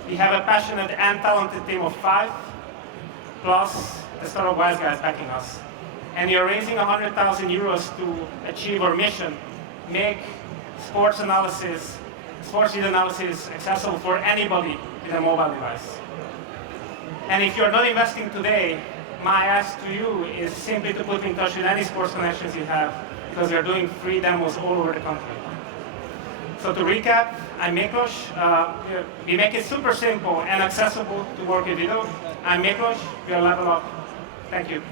We have a passionate and talented team of 5, plus the Startup Wise guys backing us. And we are raising 100,000 euros to achieve our mission, make sports video analysis accessible for anybody with a mobile device. And if you're not investing today, my ask to you is simply to put me in touch with any sports connections you have, because we are doing free demos all over the country. So to recap, I'm Miklos. We make it super simple and accessible to work with video. I'm Miklos. We are Level Up. Thank you.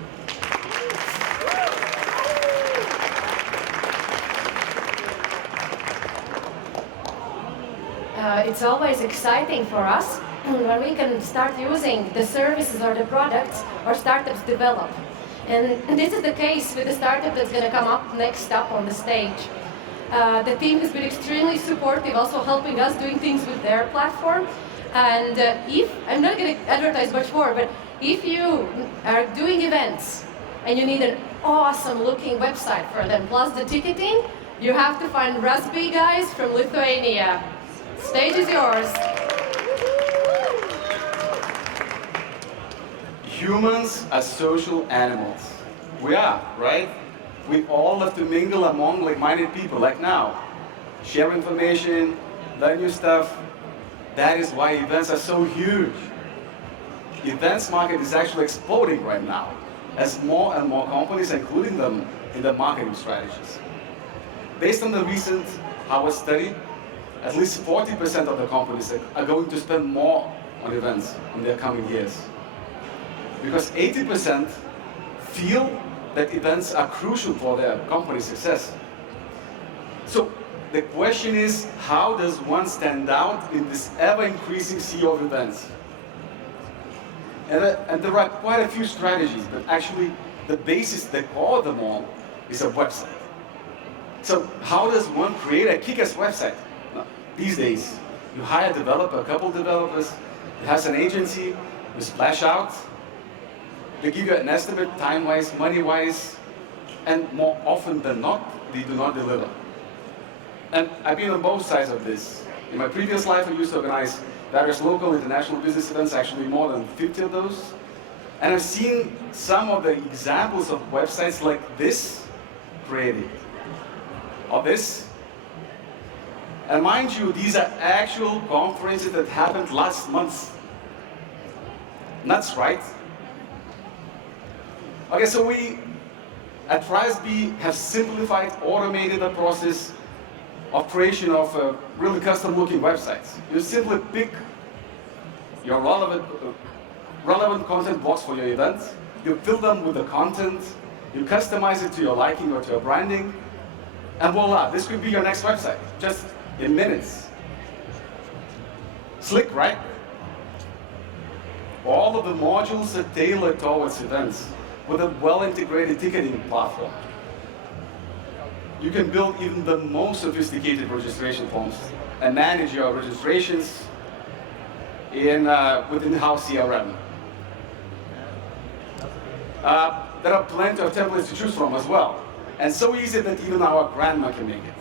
It's always exciting for us when we can start using the services or the products our startups develop. And this is the case with the startup that's going to come up next up on the stage. The team has been extremely supportive, also helping us doing things with their platform. And I'm not going to advertise much more, but if you are doing events and you need an awesome looking website for them, plus the ticketing, you have to find Raspberry guys from Lithuania. Stage is yours. Humans are social animals. We are, right? We all have to mingle among like-minded people, like now. Share information, learn new stuff. That is why events are so huge. Events market is actually exploding right now, as more and more companies are including them in their marketing strategies. Based on the recent Harvard study, at least 40% of the companies are going to spend more on events in the coming years. Because 80% feel that events are crucial for their company's success. So the question is, how does one stand out in this ever-increasing sea of events? And there are quite a few strategies, but actually the basis, the core of them all, is a website. So how does one create a kick-ass website? These days, you hire a developer, a couple developers, it has an agency, you splash out, they give you an estimate, time-wise, money-wise, and more often than not, they do not deliver. And I've been on both sides of this. In my previous life, I used to organize various local international business events, actually more than 50 of those. And I've seen some of the examples of websites like this created, or this. And mind you, these are actual conferences that happened last month. Nuts, right? Okay, so we at RASB have simplified, automated the process of creation of really custom-looking websites. You simply pick your relevant content blocks for your event, you fill them with the content, you customize it to your liking or to your branding, and voila, this could be your next website, just in minutes. Slick, right? All of the modules are tailored towards events with a well-integrated ticketing platform. You can build even the most sophisticated registration forms and manage your registrations with in-house CRM. There are plenty of templates to choose from as well, and so easy that even our grandma can make it.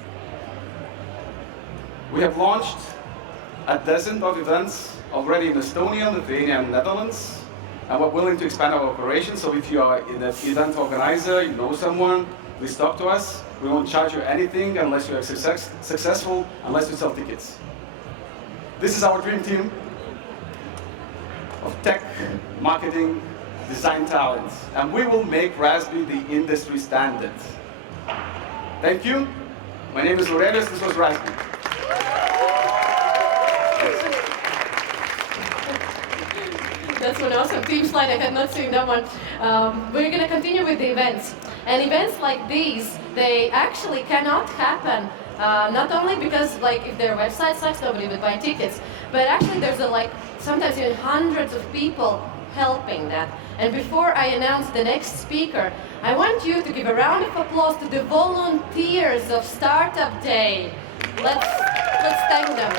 We have launched a dozen of events already in Estonia, Lithuania, and Netherlands, and we're willing to expand our operations. So if you are an event organizer, you know someone, please talk to us. We won't charge you anything unless you are successful, unless you sell tickets. This is our dream team of tech, marketing, design talents, and we will make RASB the industry standard. Thank you. My name is Moderator. This was RASB. That's one awesome team slide. I had not seen that one. We're going to continue with the events. And events like these, they actually cannot happen. Not only because, like, if their website sucks, nobody would buy tickets, but actually there's sometimes even hundreds of people helping that. And before I announce the next speaker, I want you to give a round of applause to the volunteers of Startup Day. Let's thank them.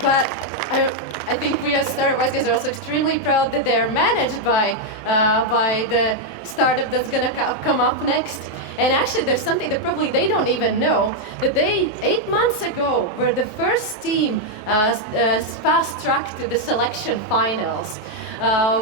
But I think we as Startup guys are also extremely proud that they're managed by the startup that's going to come up next. And actually, there's something that probably they don't even know, that they, 8 months ago, were the first team fast-tracked to the selection finals.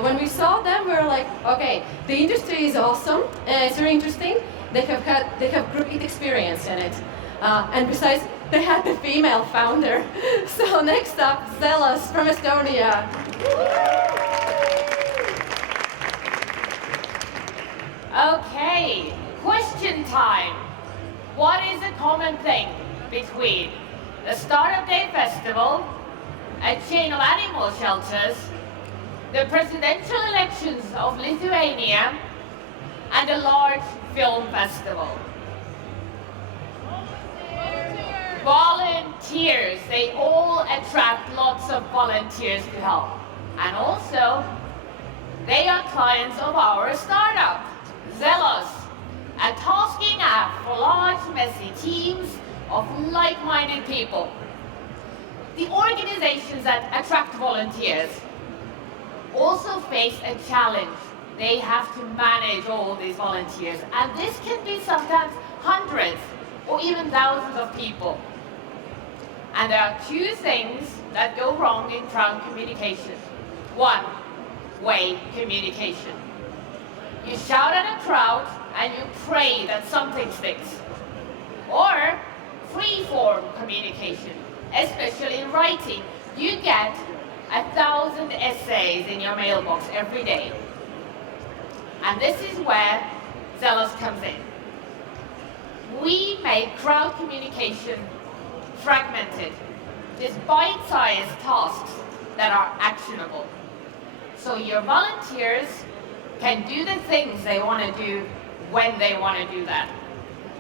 When we saw them, we were like, okay, the industry is awesome, it's very interesting. They have great experience in it. And besides, they had the female founder. So next up, Zelos from Estonia. Okay, question time. What is a common thing between the Startup Day Festival, a chain of animal shelters, the presidential elections of Lithuania, and a large film festival? Volunteers. They all attract lots of volunteers to help. And also, they are clients of our startup, Zelos, a tasking app for large, messy teams of like-minded people. The organizations that attract volunteers also face a challenge. They have to manage all these volunteers, and this can be sometimes hundreds or even thousands of people. And there are two things that go wrong in crowd communication. One-way communication. You shout at a crowd and you pray that something sticks. Or free-form communication, especially in writing. You get 1,000 essays in your mailbox every day. And this is where Zelos comes in. We make crowd communication fragmented, just bite-sized tasks that are actionable. So your volunteers can do the things they want to do when they want to do that.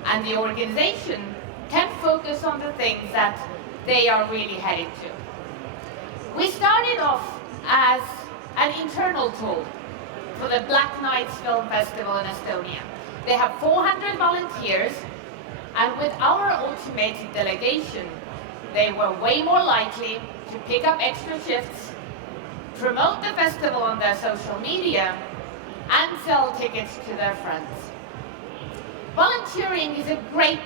And the organization can focus on the things that they are really heading to. We started off as an internal tool for the Black Nights Film Festival in Estonia. They have 400 volunteers, and with our automated delegation, they were way more likely to pick up extra shifts, promote the festival on their social media, and sell tickets to their friends. Volunteering is a great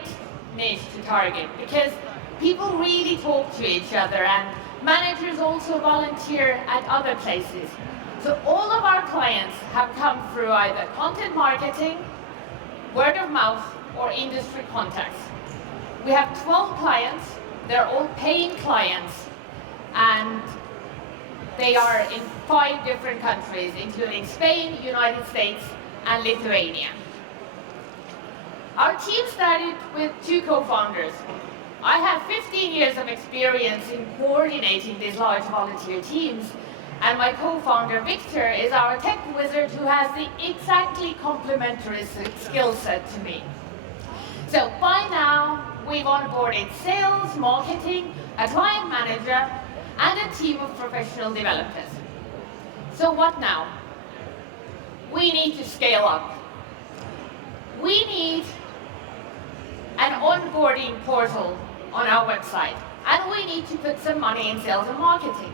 niche to target because people really talk to each other, and managers also volunteer at other places. So all of our clients have come through either content marketing, word of mouth, or industry contacts. We have 12 clients. They're all paying clients, and they are in 5 different countries, including Spain, United States, and Lithuania. Our team started with 2 co-founders. I have 15 years of experience in coordinating these large volunteer teams, and my co-founder Victor is our tech wizard who has the exactly complementary skill set to me. So by now, we've onboarded sales, marketing, a client manager, and a team of professional developers. So what now? We need to scale up. We need an onboarding portal on our website, and we need to put some money in sales and marketing.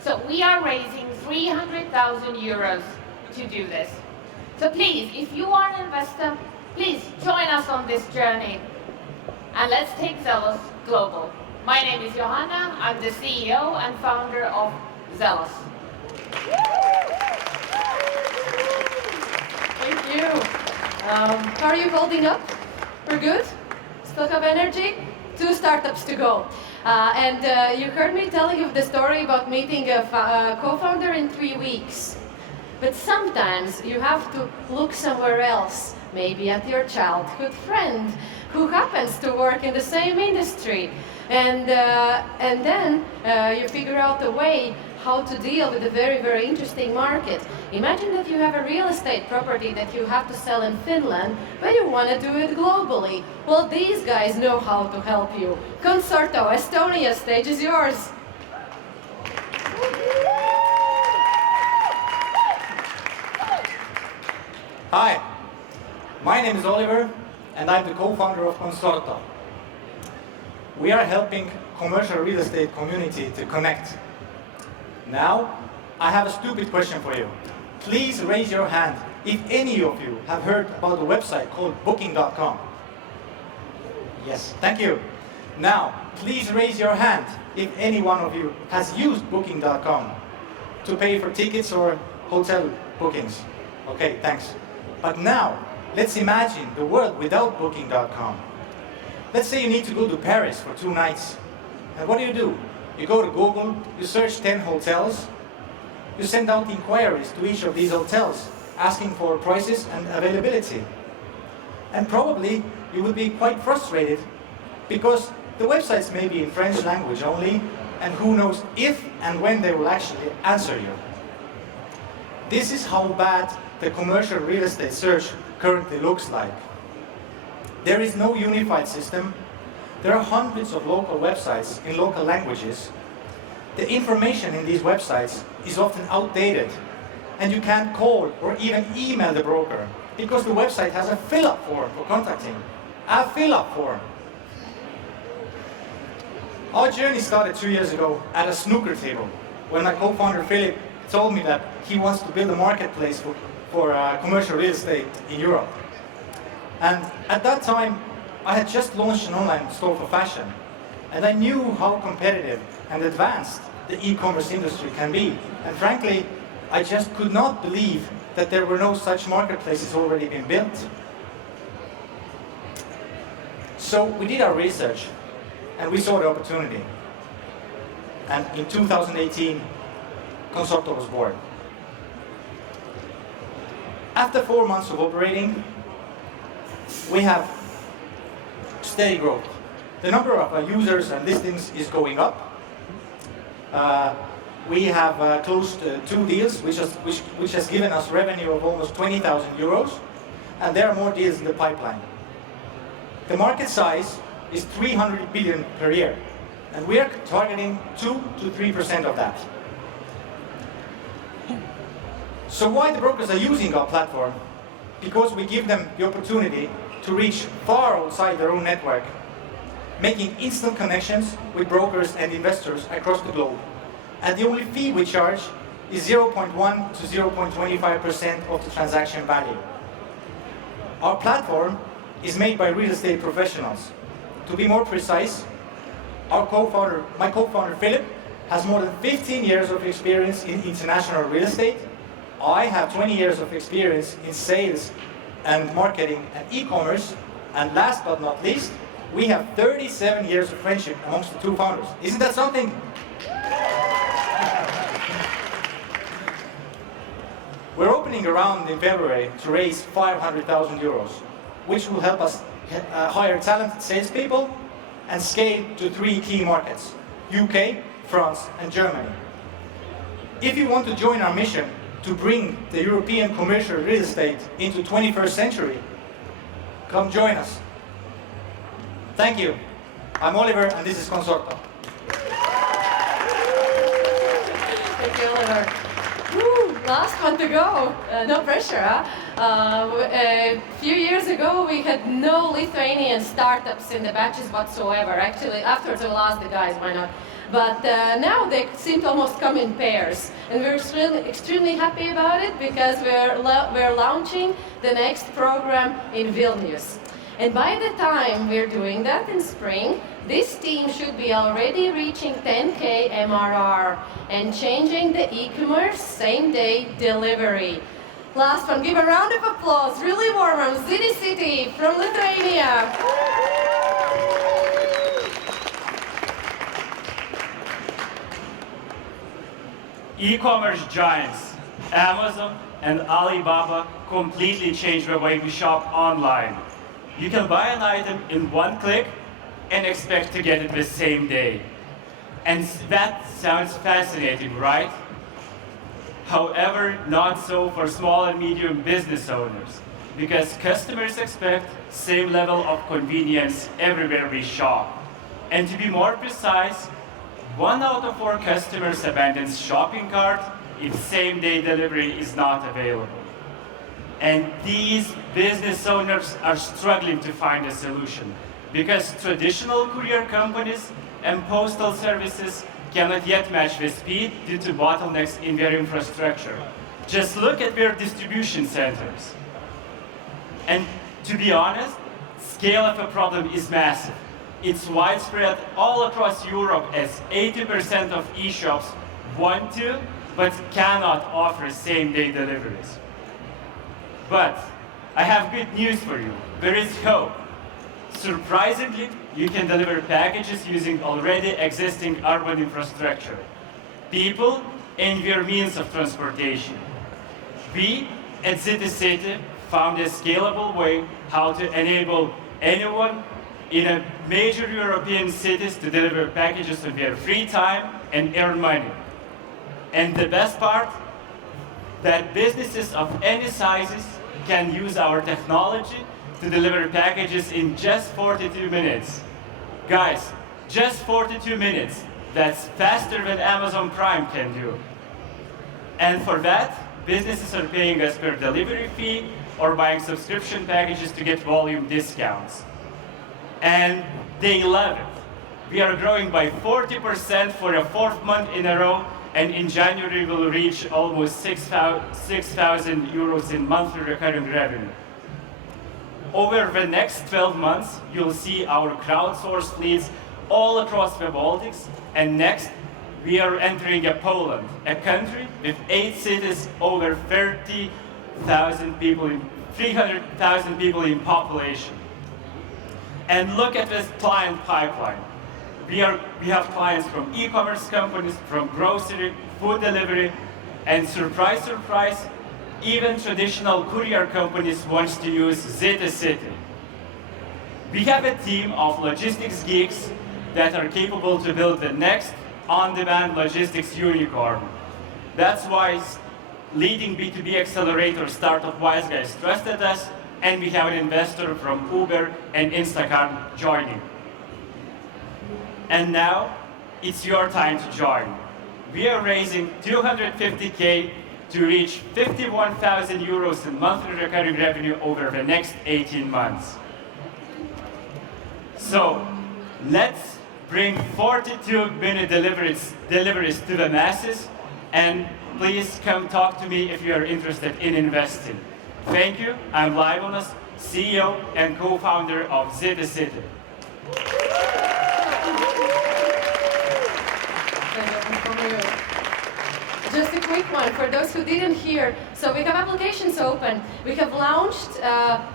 So we are raising 300,000 euros to do this. So please, if you are an investor, please join us on this journey, and let's take Zelos global. My name is Johanna. I'm the CEO and founder of Zelos. Thank you. How are you holding up? We're good? Still have energy? 2 startups to go. You heard me telling you the story about meeting a co-founder in 3 weeks. But sometimes you have to look somewhere else, maybe at your childhood friend who happens to work in the same industry. And then you figure out a way how to deal with a very, very interesting market. Imagine that you have a real estate property that you have to sell in Finland, but you want to do it globally. Well, these guys know how to help you. Consorto, Estonia, stage is yours. Hi, my name is Oliver, and I'm the co-founder of Consorto. We are helping commercial real estate community to connect. Now, I have a stupid question for you. Please raise your hand if any of you have heard about a website called Booking.com. Yes, thank you. Now, please raise your hand if any one of you has used Booking.com to pay for tickets or hotel bookings. Okay, thanks. But now, let's imagine the world without Booking.com. Let's say you need to go to Paris for 2 nights. And what do? You go to Google, you search 10 hotels, you send out inquiries to each of these hotels, asking for prices and availability. And probably you would be quite frustrated because the websites may be in French language only, and who knows if and when they will actually answer you. This is how bad the commercial real estate search currently looks like. There is no unified system. There are hundreds of local websites in local languages. The information in these websites is often outdated, and you can't call or even email the broker because the website has a fill-up form for contacting. A fill-up form. Our journey started 2 years ago at a snooker table when my co-founder Philip told me that he wants to build a marketplace for commercial real estate in Europe. And at that time, I had just launched an online store for fashion, and I knew how competitive and advanced the e-commerce industry can be. And frankly, I just could not believe that there were no such marketplaces already being built. So we did our research, and we saw the opportunity. And in 2018, Consorto was born. After 4 months of operating, we have steady growth. The number of users and listings is going up. We have closed 2 deals, which has given us revenue of almost 20,000 euros, and there are more deals in the pipeline. The market size is 300 billion per year, and we are targeting 2 to 3% of that. So why the brokers are using our platform? Because we give them the opportunity to reach far outside their own network, making instant connections with brokers and investors across the globe. And the only fee we charge is 0.1 to 0.25% of the transaction value. Our platform is made by real estate professionals. To be more precise, my co-founder Philip has more than 15 years of experience in international real estate. I have 20 years of experience in sales and marketing and e-commerce. And last but not least, we have 37 years of friendship amongst the two founders. Isn't that something? We're opening a round in February to raise 500,000 euros, which will help us hire talented salespeople and scale to 3 key markets: UK, France, and Germany. If you want to join our mission to bring the European commercial real estate into 21st century, come join us. Thank you. I'm Oliver, and this is Consorta. Thank you, Oliver. Woo, last one to go. No pressure, huh? A few years ago, we had no Lithuanian startups in the batches whatsoever. Actually, afterwards we'll ask the guys why not. But now they seem to almost come in pairs. And we're extremely happy about it because we're launching the next program in Vilnius. And by the time we're doing that in spring, this team should be already reaching 10K MRR and changing the e-commerce same-day delivery. Last one, give a round of applause, really warm, from Zity City, from Lithuania. E-commerce giants, Amazon and Alibaba, completely changed the way we shop online. You can buy an item in one click and expect to get it the same day. And that sounds fascinating, right? However, not so for small and medium business owners, because customers expect same level of convenience everywhere we shop. And to be more precise, 1 out of 4 customers abandons shopping cart if same-day delivery is not available. And these business owners are struggling to find a solution because traditional courier companies and postal services cannot yet match the speed due to bottlenecks in their infrastructure. Just look at their distribution centers. And to be honest, scale of the problem is massive. It's widespread all across Europe as 80% of e-shops want to, but cannot offer same-day deliveries. But I have good news for you. There is hope. Surprisingly, you can deliver packages using already existing urban infrastructure, people, and their means of transportation. We at Zity City found a scalable way how to enable anyone in a major European cities to deliver packages in their free time and earn money. And the best part, that businesses of any sizes can use our technology to deliver packages in just 42 minutes. Guys, just 42 minutes. That's faster than Amazon Prime can do. And for that, businesses are paying us per delivery fee or buying subscription packages to get volume discounts. And they love it. We are growing by 40% for a 4th month in a row, and in January we'll reach almost 6,000 euros in monthly recurring revenue. Over the next 12 months, you'll see our crowdsourced leads all across the Baltics, and next, we are entering Poland, a country with 8 cities, over 300,000 people in population. And look at this client pipeline. We have clients from e-commerce companies, from grocery, food delivery, and surprise, surprise, even traditional courier companies want to use Zity City. We have a team of logistics geeks that are capable to build the next on-demand logistics unicorn. That's why leading B2B accelerator startup Wise Guys trusted us, and we have an investor from Uber and Instacart joining. And now, it's your time to join. We are raising 250K to reach 51,000 euros in monthly recurring revenue over the next 18 months. So, let's bring 42-minute deliveries to the masses, and please come talk to me if you are interested in investing. Thank you. I'm Laivonas, CEO and co-founder of Zity City. Just a quick one for those who didn't hear. So we have applications open. We have launched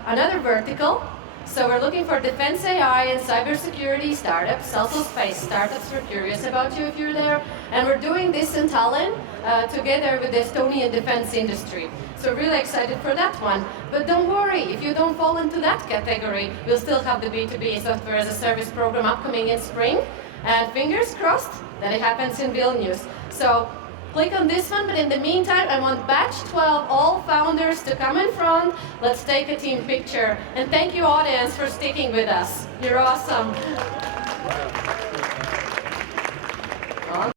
another vertical So we're looking for defense AI and cybersecurity startups, also space startups. We're curious about you if you're there. And we're doing this in Tallinn together with the Estonian defense industry. So really excited for that one. But don't worry, if you don't fall into that category, we'll still have the B2B software as a service program upcoming in spring. And fingers crossed that it happens in Vilnius. So click on this one, but in the meantime, I want batch 12, all founders to come in front. Let's take a team picture. And thank you, audience, for sticking with us. You're awesome.